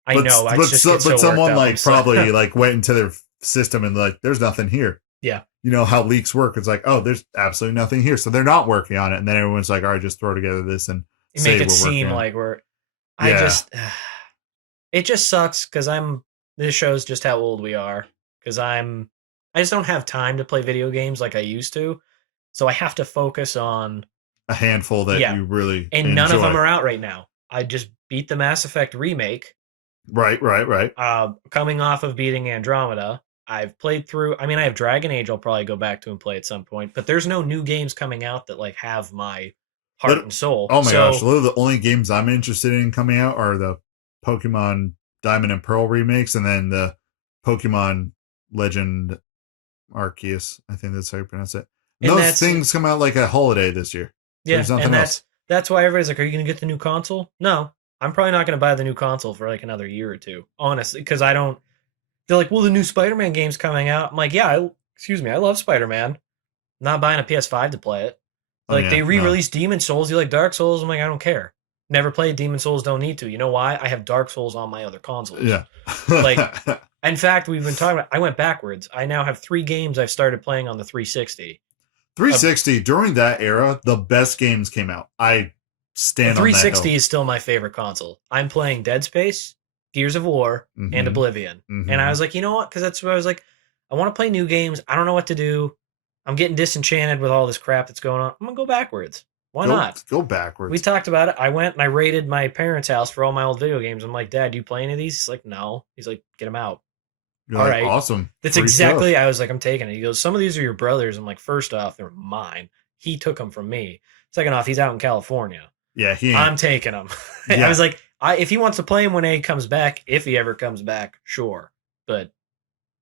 I know. But someone probably went into their system and there's nothing here. Yeah. You know how leaks work. It's like, oh, there's absolutely nothing here. So they're not working on it. And then everyone's like, all right, just throw together this and make it seem like we're. It just sucks because this shows just how old we are. Because I just don't have time to play video games like I used to. So I have to focus on a handful that you really and none of them are out right now. I just beat the Mass Effect remake. Right. Coming off of beating Andromeda. I've played through. I mean, I have Dragon Age. I'll probably go back to and play at some point. But there's no new games coming out that have my heart and soul. Oh my gosh! Literally, the only games I'm interested in coming out are the Pokemon Diamond and Pearl remakes, and then the Pokemon Legend Arceus. I think that's how you pronounce it. And those things come out like a holiday this year. Yeah, there's nothing else. That's why everybody's like, "Are you going to get the new console?" No, I'm probably not going to buy the new console for another year or two, honestly, because I don't. They're like, well, the new Spider-Man game's coming out. I'm like, yeah, I love Spider-Man. I'm not buying a PS5 to play it. They re-released Demon Souls. You like Dark Souls? I'm like, I don't care. Never played Demon Souls, don't need to. You know why? I have Dark Souls on my other consoles. Yeah. In fact, we've been talking about, I went backwards. I now have 3 games I've started playing on the 360. 360, during that era, the best games came out. I stand on that 360 is still my favorite console. I'm playing Dead Space, Gears of War, and Oblivion. Mm-hmm. And I was like, you know what? Because that's what I was like, I want to play new games. I don't know what to do. I'm getting disenchanted with all this crap that's going on. I'm going to go backwards. Why not? Go backwards. We talked about it. I went and I raided my parents' house for all my old video games. I'm like, Dad, do you play any of these? He's like, no. He's like, get them out. You're all right. Awesome. That's exactly, I was like, I'm taking it. He goes, some of these are your brother's. I'm like, first off, they're mine. He took them from me. Second off, he's out in California. Yeah, I'm taking them. Yeah. I was like, if he wants to play him when he comes back, if he ever comes back, sure. But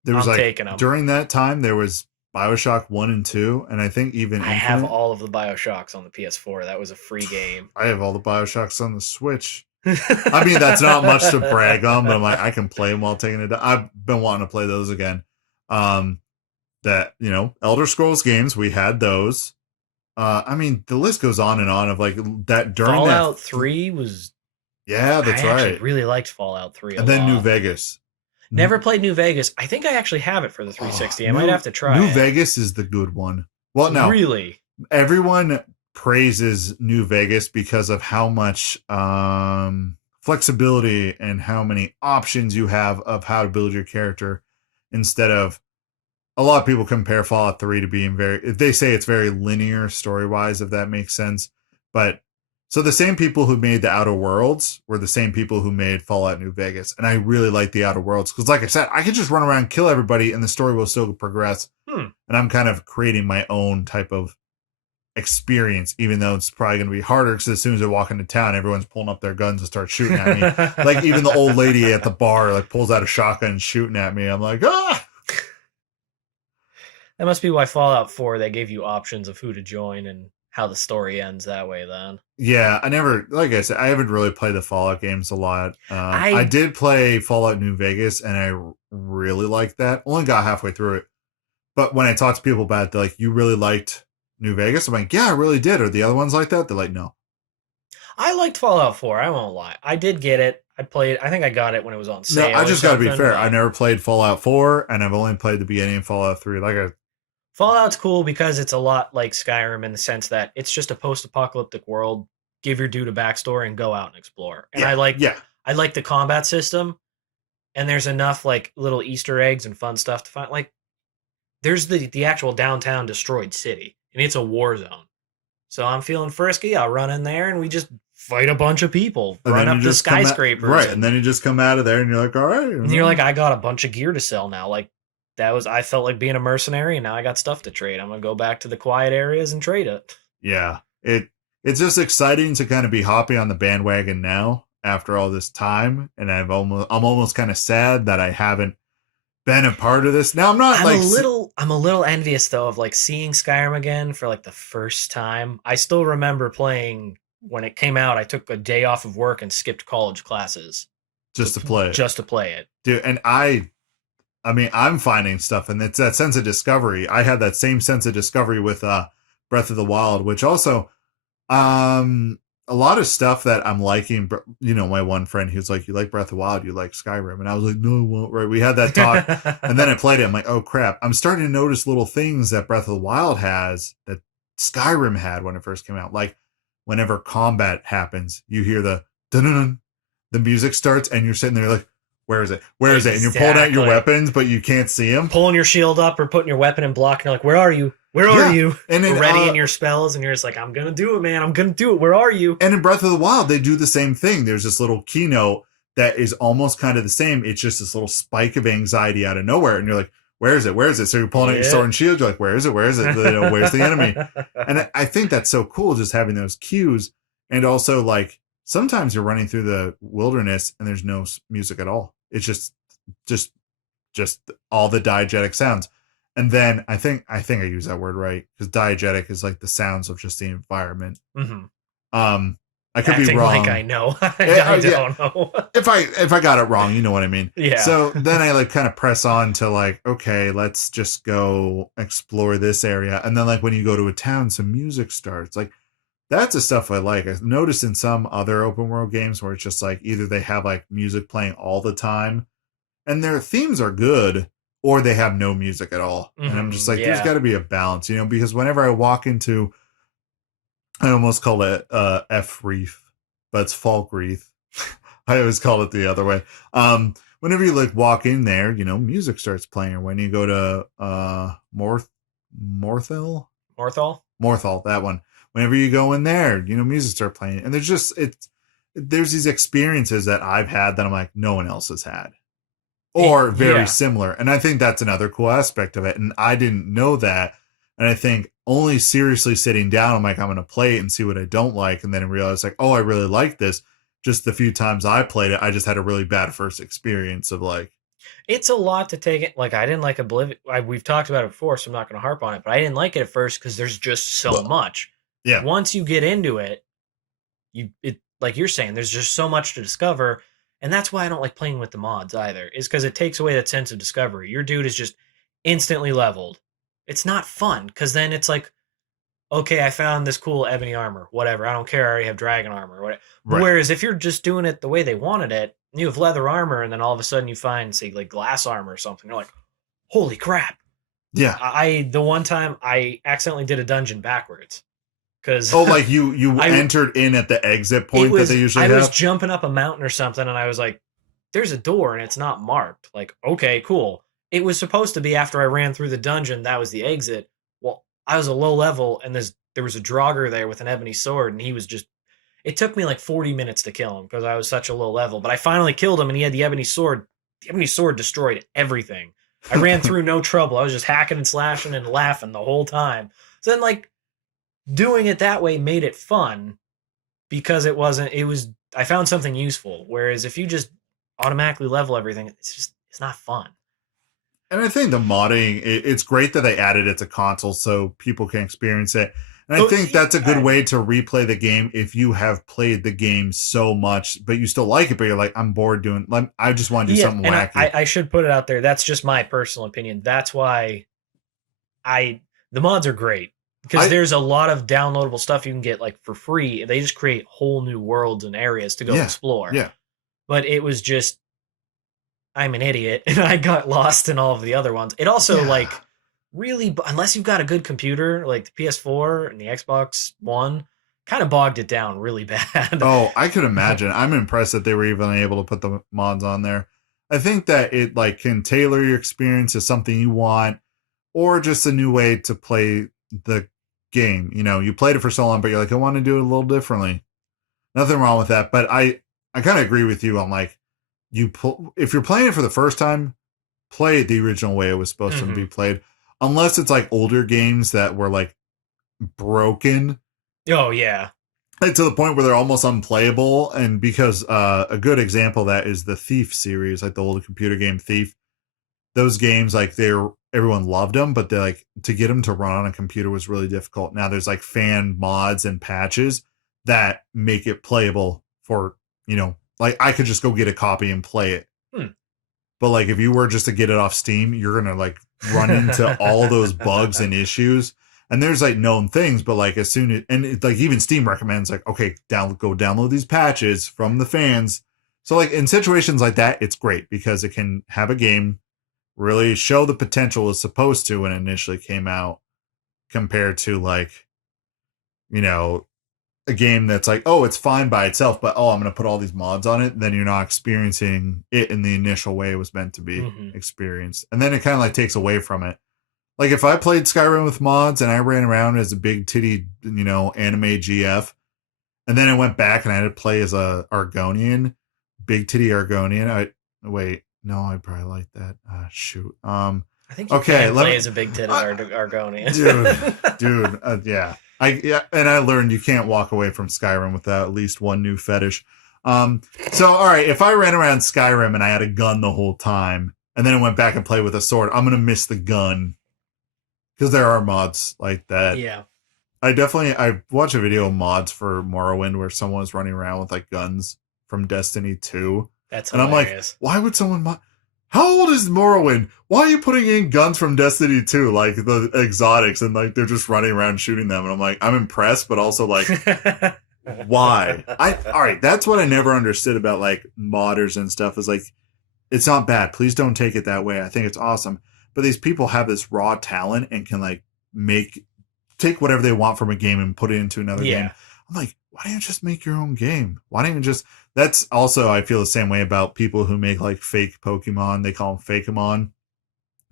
I'm taking them. During that time, there was BioShock 1 and 2, and I think even I have Infinite. all of the BioShocks on the PS4. That was a free game. I have all the BioShocks on the Switch. I mean, that's not much to brag on, but I'm like, I can play them while taking it. I've been wanting to play those again. That, Elder Scrolls games, we had those. I mean, the list goes on and on of like that during Fallout 3 was. Yeah, that's I actually right. really liked Fallout 3 a And then lot. New Vegas. Never played New Vegas. I think I actually have it for the 360. I might have to try New it. Vegas is the good one. Well, no. Really? Everyone praises New Vegas because of how much flexibility and how many options you have of how to build your character instead of a lot of people compare Fallout 3 to being they say it's very linear story-wise, if that makes sense. But so the same people who made the Outer Worlds were the same people who made Fallout New Vegas. And I really like the Outer Worlds because, like I said, I could just run around and kill everybody and the story will still progress. And I'm kind of creating my own type of experience, even though it's probably going to be harder because as soon as I walk into town, everyone's pulling up their guns and start shooting at me. Like even the old lady at the bar like pulls out a shotgun and shooting at me. I'm like, ah! That must be why Fallout 4, they gave you options of who to join and how the story ends that way then. Yeah, like I said, I haven't really played the Fallout games a lot. I did play Fallout New Vegas and I really liked that. Only got halfway through it. But when I talk to people about it, they're like, you really liked New Vegas? I'm like, yeah, I really did. Are the other ones like that? They're like, no. I liked Fallout 4, I won't lie. I did get it. I think I got it when it was on sale. No, I just got to be fair. I never played Fallout 4 and I've only played the beginning of Fallout 3. Fallout's cool because it's a lot like Skyrim in the sense that it's just a post-apocalyptic world. Give your dude a backstory and go out and explore. And I like the combat system. And there's enough like little Easter eggs and fun stuff to find. Like there's the actual downtown destroyed city, and it's a war zone. So I'm feeling frisky. I'll run in there and we just fight a bunch of people, run up the skyscrapers, right? And then you just come out of there and you're like, all right. And you're like, I got a bunch of gear to sell now. Like. I felt like being a mercenary, and now I got stuff to trade. I'm gonna go back to the quiet areas and trade it. Yeah, it's just exciting to kind of be hopping on the bandwagon now after all this time, and I'm almost kind of sad that I haven't been a part of this. Now I'm a little envious though of like seeing Skyrim again for like the first time. I still remember playing when it came out. I took a day off of work and skipped college classes just to play it, dude. And I'm finding stuff, and it's that sense of discovery. I had that same sense of discovery with Breath of the Wild, which also a lot of stuff that I'm liking. My one friend, he was like, you like Breath of the Wild, you like Skyrim. And I was like, no, I won't. Right. We had that talk. And then I played it. I'm like, oh, crap. I'm starting to notice little things that Breath of the Wild has that Skyrim had when it first came out. Like whenever combat happens, you hear the dun-dun-dun, the music starts, and you're sitting there like, where is it? Where is it? And you're pulling out your weapons, but you can't see them. Pulling your shield up or putting your weapon in block, and you're like, where are you? Where are you? And then, ready in your spells, and you're just like, I'm going to do it, man. I'm going to do it. Where are you? And in Breath of the Wild, they do the same thing. There's this little keynote that is almost kind of the same. It's just this little spike of anxiety out of nowhere. And you're like, where is it? Where is it? So you're pulling out your sword and shield. You're like, where is it? Where is it? Where's the enemy? And I think that's so cool, just having those cues. And also, like, sometimes you're running through the wilderness and there's no music at all. It's just all the diegetic sounds. And then I think I use that word right, because diegetic is like the sounds of just the environment. Mm-hmm. I could be wrong. Like I know. I don't know. If I got it wrong, you know what I mean. Yeah. So then I like kind of press on to like, okay, let's just go explore this area. And then like when you go to a town, some music starts. Like that's the stuff I like. I've noticed in some other open world games where it's just like either they have like music playing all the time and their themes are good, or they have no music at all. Mm-hmm. And I'm just like, there's got to be a balance, because whenever I walk into, I almost call it F Reef, but it's Falkreath. I always call it the other way. Whenever you like walk in there, music starts playing. Or when you go to Morthal, that one. Whenever you go in there, music start playing. And there's these experiences that I've had that I'm like, no one else has had. Or very similar. And I think that's another cool aspect of it. And I didn't know that. And I think only seriously sitting down, I'm like, I'm going to play it and see what I don't like. And then I realized like, oh, I really like this. Just the few times I played it, I just had a really bad first experience of like. It's a lot to take it. Like I didn't like Oblivion. We've talked about it before, so I'm not going to harp on it. But I didn't like it at first because there's just so much. Yeah. Once you get into it, like you're saying, there's just so much to discover, and that's why I don't like playing with the mods either. Is because it takes away that sense of discovery. Your dude is just instantly leveled. It's not fun because then it's like, okay, I found this cool ebony armor, whatever. I don't care. I already have dragon armor. Whatever. Right. Whereas if you're just doing it the way they wanted it, you have leather armor, and then all of a sudden you find, say, like glass armor or something. You're like, holy crap! Yeah. The one time I accidentally did a dungeon backwards because like you entered in at the exit point that they usually have. I was jumping up a mountain or something, and I was like, "There's a door, and it's not marked." Like, okay, cool. It was supposed to be after I ran through the dungeon. That was the exit. Well, I was a low level, and there was a Draugr there with an ebony sword, and he was just. It took me like 40 minutes to kill him because I was such a low level, but I finally killed him, and he had the ebony sword. The ebony sword destroyed everything. I ran through no trouble. I was just hacking and slashing and laughing the whole time. So then, like, doing it that way made it fun because I found something useful. Whereas if you just automatically level everything, it's not fun. And I think the modding, it's great that they added it to console so people can experience it. And I think that's a good way to replay the game if you have played the game so much, but you still like it, but you're like, I'm bored I just want to do something wacky. I should put it out there. That's just my personal opinion. That's why the mods are great. Because there's a lot of downloadable stuff you can get like for free. They just create whole new worlds and areas to go explore. Yeah. But it was just, I'm an idiot and I got lost in all of the other ones. It also like really, unless you've got a good computer like the PS4 and the Xbox One, kind of bogged it down really bad. Oh, I could imagine. I'm impressed that they were even able to put the mods on there. I think that it like can tailor your experience to something you want, or just a new way to play the game. You know, you played it for so long, but you're like, I want to do it a little differently. Nothing wrong with that. But I kind of agree with you on like, if you're playing it for the first time, play it the original way it was supposed to be played. Unless it's like older games that were like broken. Oh yeah. Like, to the point where they're almost unplayable. And because a good example of that is the Thief series, like the old computer game Thief. Those games, like everyone loved them, but they like to get them to run on a computer was really difficult. Now there's like fan mods and patches that make it playable for, you know, like I could just go get a copy and play it. But like if you were just to get it off Steam, you're gonna like run into all those bugs and issues. And there's like known things, but like as soon as like even Steam recommends like, okay, go download these patches from the fans. So like in situations like that, it's great because it can have a game really show the potential it's supposed to when it initially came out, compared to like, you know, a game that's like, oh, it's fine by itself, but I'm going to put all these mods on it. Then you're not experiencing it in the initial way it was meant to be experienced. And then it kind of like takes away from it. Like if I played Skyrim with mods and I ran around as a big titty, you know, anime GF, and then I went back and I had to play as a Argonian, big titty Argonian. No, I probably like that. Shoot. I think you can play as a big titted Argonian. Dude, yeah. And I learned you can't walk away from Skyrim without at least one new fetish. So, all right, if I ran around Skyrim and I had a gun the whole time, and then I went back and played with a sword, I'm going to miss the gun. Because there are mods like that. Yeah. I watched a video of mods for Morrowind where someone was running around with like guns from Destiny 2. That's hilarious. And I'm like, why would someone how old is Morrowind? Why are you putting in guns from Destiny 2, like the exotics, and like they're just running around shooting them? And I'm like, I'm impressed, but also like, why? All right, that's what I never understood about like modders and stuff is like, it's not bad. Please don't take it that way. I think it's awesome. But these people have this raw talent and can like take whatever they want from a game and put it into another game. I'm like, why don't you just make your own game? Why don't you just... That's also, I feel the same way about people who make like fake Pokemon. They call them Fakemon.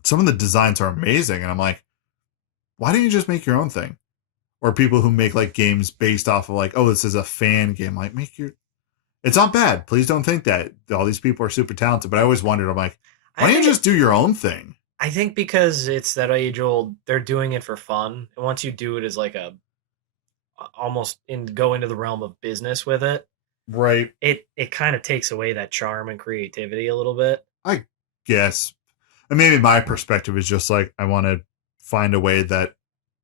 Some of the designs are amazing. And I'm like, why don't you just make your own thing? Or people who make like games based off of like, oh, this is a fan game. Like, it's not bad. Please don't think that. All these people are super talented. But I always wondered, I'm like, why don't you just do your own thing? I think because it's that age old, they're doing it for fun. And once you do it as like go into the realm of business with it, right? It kind of takes away that charm and creativity a little bit. I guess, and maybe my perspective is just like, I want to find a way that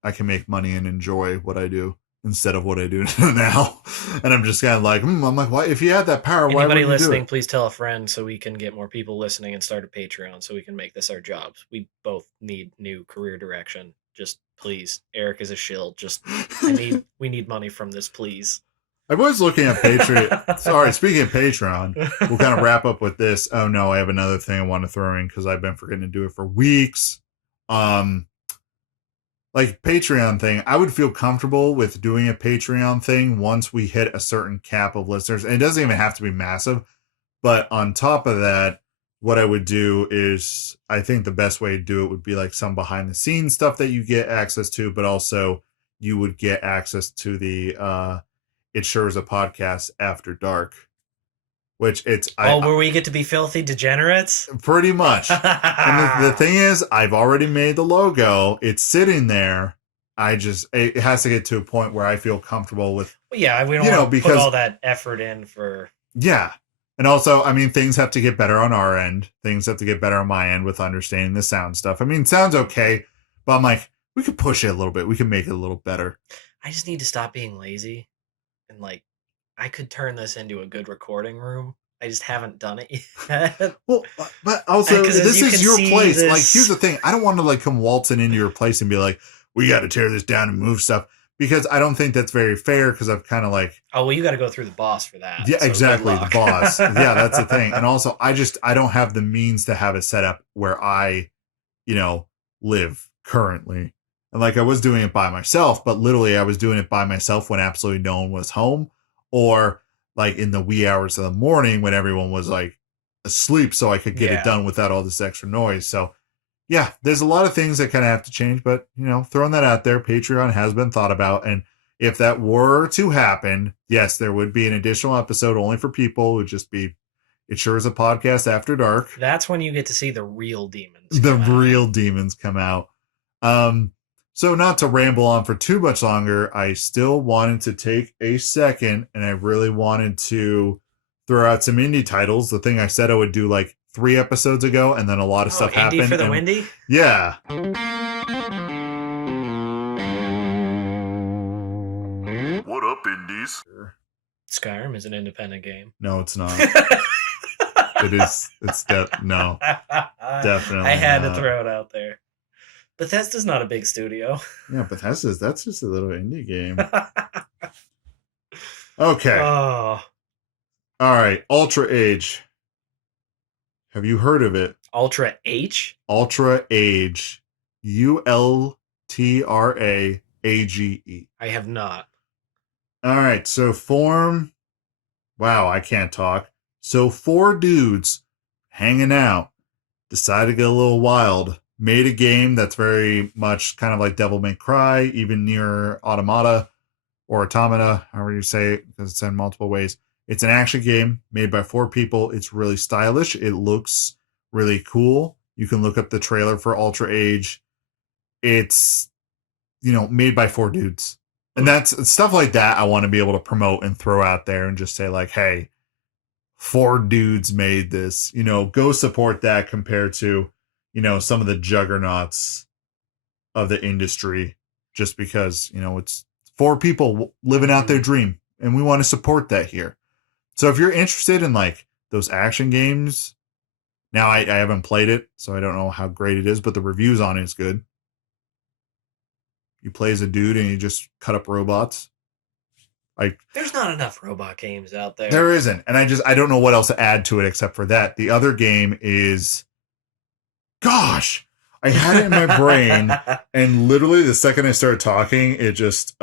I can make money and enjoy what I do instead of what I do now. And I'm just kind of like, I'm like, why? If you had that power, why would Anybody you do listening, it? please tell a friend so we can get more people listening and start a Patreon so we can make this our jobs. We both need new career direction. Just please. Eric is a shill. Just we need money from this, please. I was looking at Patreon. Sorry, speaking of Patreon, we'll kind of wrap up with this. Oh no, I have another thing I want to throw in because I've been forgetting to do it for weeks. Like Patreon thing, I would feel comfortable with doing a Patreon thing once we hit a certain cap of listeners. And it doesn't even have to be massive. But on top of that, what I would do is, I think the best way to do it would be like some behind the scenes stuff that you get access to, but also you would get access to the It Sure Is a Podcast After Dark, which where we get to be filthy degenerates? Pretty much. And the thing is, I've already made the logo. It's sitting there. It has to get to a point where I feel comfortable with. Well, yeah, we don't want to put all that effort in for. Yeah. And also, I mean, things have to get better on our end. Things have to get better on my end with understanding the sound stuff. I mean, sounds okay, but I'm like, we could push it a little bit. We can make it a little better. I just need to stop being lazy. And like, I could turn this into a good recording room. I just haven't done it yet. Well, but also, this is your place. Like, here's the thing. I don't want to like come waltzing into your place and be like, we got to tear this down and move stuff. Because I don't think that's very fair, because I've kind of like... Oh, well, you got to go through the boss for that. Yeah, so exactly, the boss. Yeah, that's the thing. And also, I don't have the means to have it set up where I, live currently. And like, I was doing it by myself, but literally I was doing it by myself when absolutely no one was home. Or like in the wee hours of the morning when everyone was like asleep, so I could get it done without all this extra noise. So... yeah, there's a lot of things that kind of have to change, but, throwing that out there, Patreon has been thought about. And if that were to happen, yes, there would be an additional episode only for people. It would just be, It Sure Is a Podcast After Dark. That's when you get to see the real demons. Real demons come out. So not to ramble on for too much longer, I still wanted to take a second, and I really wanted to throw out some indie titles. The thing I said I would do like 3 episodes ago, and then a lot of stuff happened. For the Windy? Yeah. What up, indies? Skyrim is an independent game. No, it's not. It is. It's no. Definitely. I had to throw it out there. Bethesda's not a big studio. Yeah, that's just a little indie game. Okay. Oh. All right. Ultra Age. Have you heard of it? Ultra H? Ultra Age. ULTRAAGE. I have not. All right. So wow, I can't talk. So 4 dudes hanging out decided to get a little wild. Made a game that's very much kind of like Devil May Cry, even near Automata or Automata, however you say it, because it's in multiple ways. It's an action game made by 4 people. It's really stylish. It looks really cool. You can look up the trailer for Ultra Age. It's, made by 4 dudes. And that's stuff like that I want to be able to promote and throw out there and just say like, hey, 4 dudes made this. Go support that compared to, some of the juggernauts of the industry, just because, it's 4 people living out their dream, and we want to support that here. So if you're interested in like those action games, now I haven't played it, so I don't know how great it is, but the reviews on it is good. You play as a dude and you just cut up robots. There's not enough robot games out there. There isn't, and I don't know what else to add to it except for that. The other game is, gosh, I had it in my brain, and literally the second I started talking, it just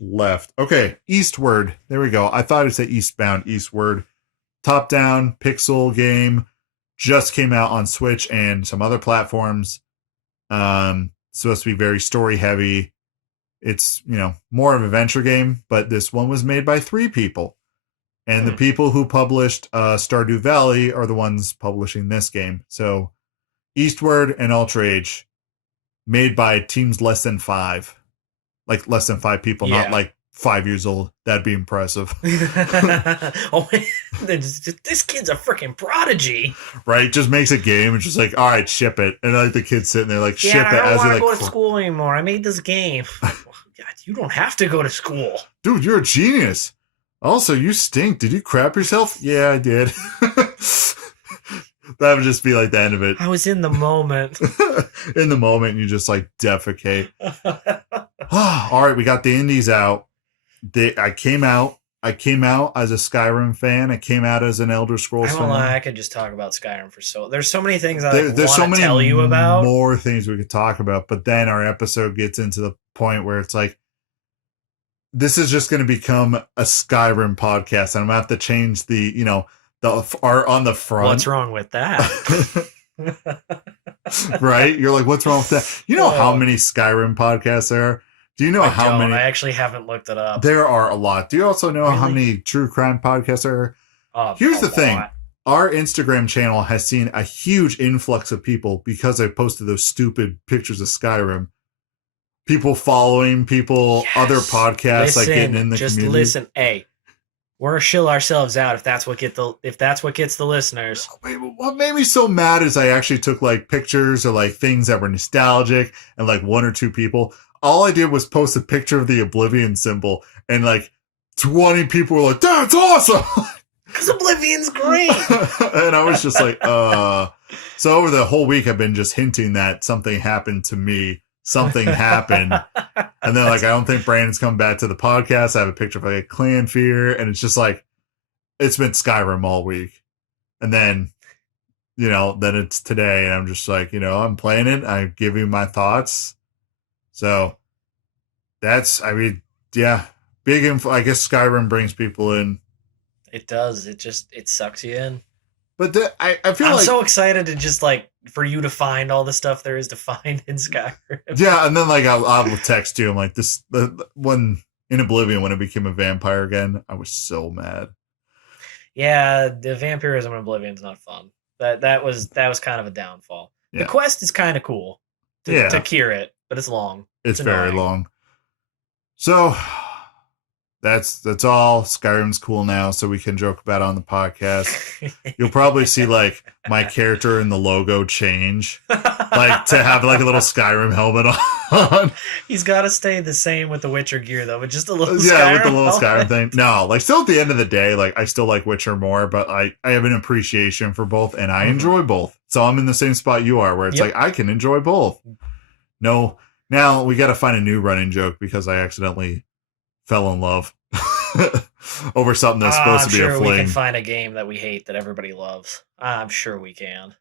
left. Okay, Eastward. There we go. I thought it said Eastbound. Eastward. Top-down pixel game. Just came out on Switch and some other platforms. Supposed to be very story-heavy. It's, more of an adventure game, but this one was made by 3 people. And the people who published Stardew Valley are the ones publishing this game. So, Eastward and Ultra Age, made by teams less than 5. Like, less than 5 people, not like 5 years old. That'd be impressive. This kid's a freaking prodigy. Right? Just makes a game and just like, all right, ship it. And like the kid's sitting there like, ship Yeah, it I don't as want he to go like, to school anymore. I made this game. God, you don't have to go to school. dude, you're a genius. Also, you stink. Did you crap yourself? Yeah, I did. That would just be like the end of it. I was in the moment. In the moment, you just like defecate. All right, we got the indies out. I came out as a Skyrim fan. I came out as an Elder Scrolls I fan. won't lie, I could just talk about Skyrim for there's so many things I There's so want to many tell you about. more things we could talk about, but then our episode gets into the point where it's like, this is just going to become a Skyrim podcast, and I'm going to have to change the, the art on the front. What's wrong with that? Right? You're like, what's wrong with that? You know how many Skyrim podcasts there are? Do you know how many? I actually haven't looked it up. There are a lot. Do you also know how many true crime podcasts there are? Here's the thing. Our Instagram channel has seen a huge influx of people because I posted those stupid pictures of Skyrim. People following people, other podcasts, like getting in the just community. Listen, hey, we're shill ourselves out if that's what gets the listeners. What made me so mad is I actually took like pictures or like things that were nostalgic and like one or two people. All I did was post a picture of the Oblivion symbol, and like 20 people were like, "That's awesome!" Because Oblivion's great. And I was just like, So over the whole week, I've been just hinting that something happened to me. Something happened. And then, like, I don't think Brandon's coming back to the podcast. I have a picture of, like, a clan fear. And it's just like, it's been Skyrim all week. And then, then it's today. And I'm just like, I'm playing it. I give you my thoughts. So big info. I guess Skyrim brings people in. It does. It sucks you in. But I feel I'm like... so excited to just, like, for you to find all the stuff there is to find in Skyrim. Yeah, and then, like, I'll text you. I'm like, when in Oblivion, when it became a vampire again, I was so mad. Yeah, the vampirism in Oblivion's not fun. That was kind of a downfall. Yeah. The quest is kind of cool to cure it, but it's long. It's very long. So... That's all. Skyrim's cool now, so we can joke about it on the podcast. You'll probably see like my character in the logo change, like to have like a little Skyrim helmet on. He's got to stay the same with the Witcher gear though, but just a little with the little Skyrim thing. No, like still at the end of the day, like I still like Witcher more, but I have an appreciation for both, and I enjoy both. So I'm in the same spot you are, where it's like I can enjoy both. No, now we got to find a new running joke because I accidentally fell in love over something that's supposed to be a fling. We can find a game that we hate that everybody loves. I'm sure we can.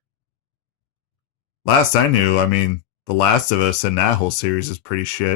Last I knew, I mean, The Last of Us and that whole series is pretty shit.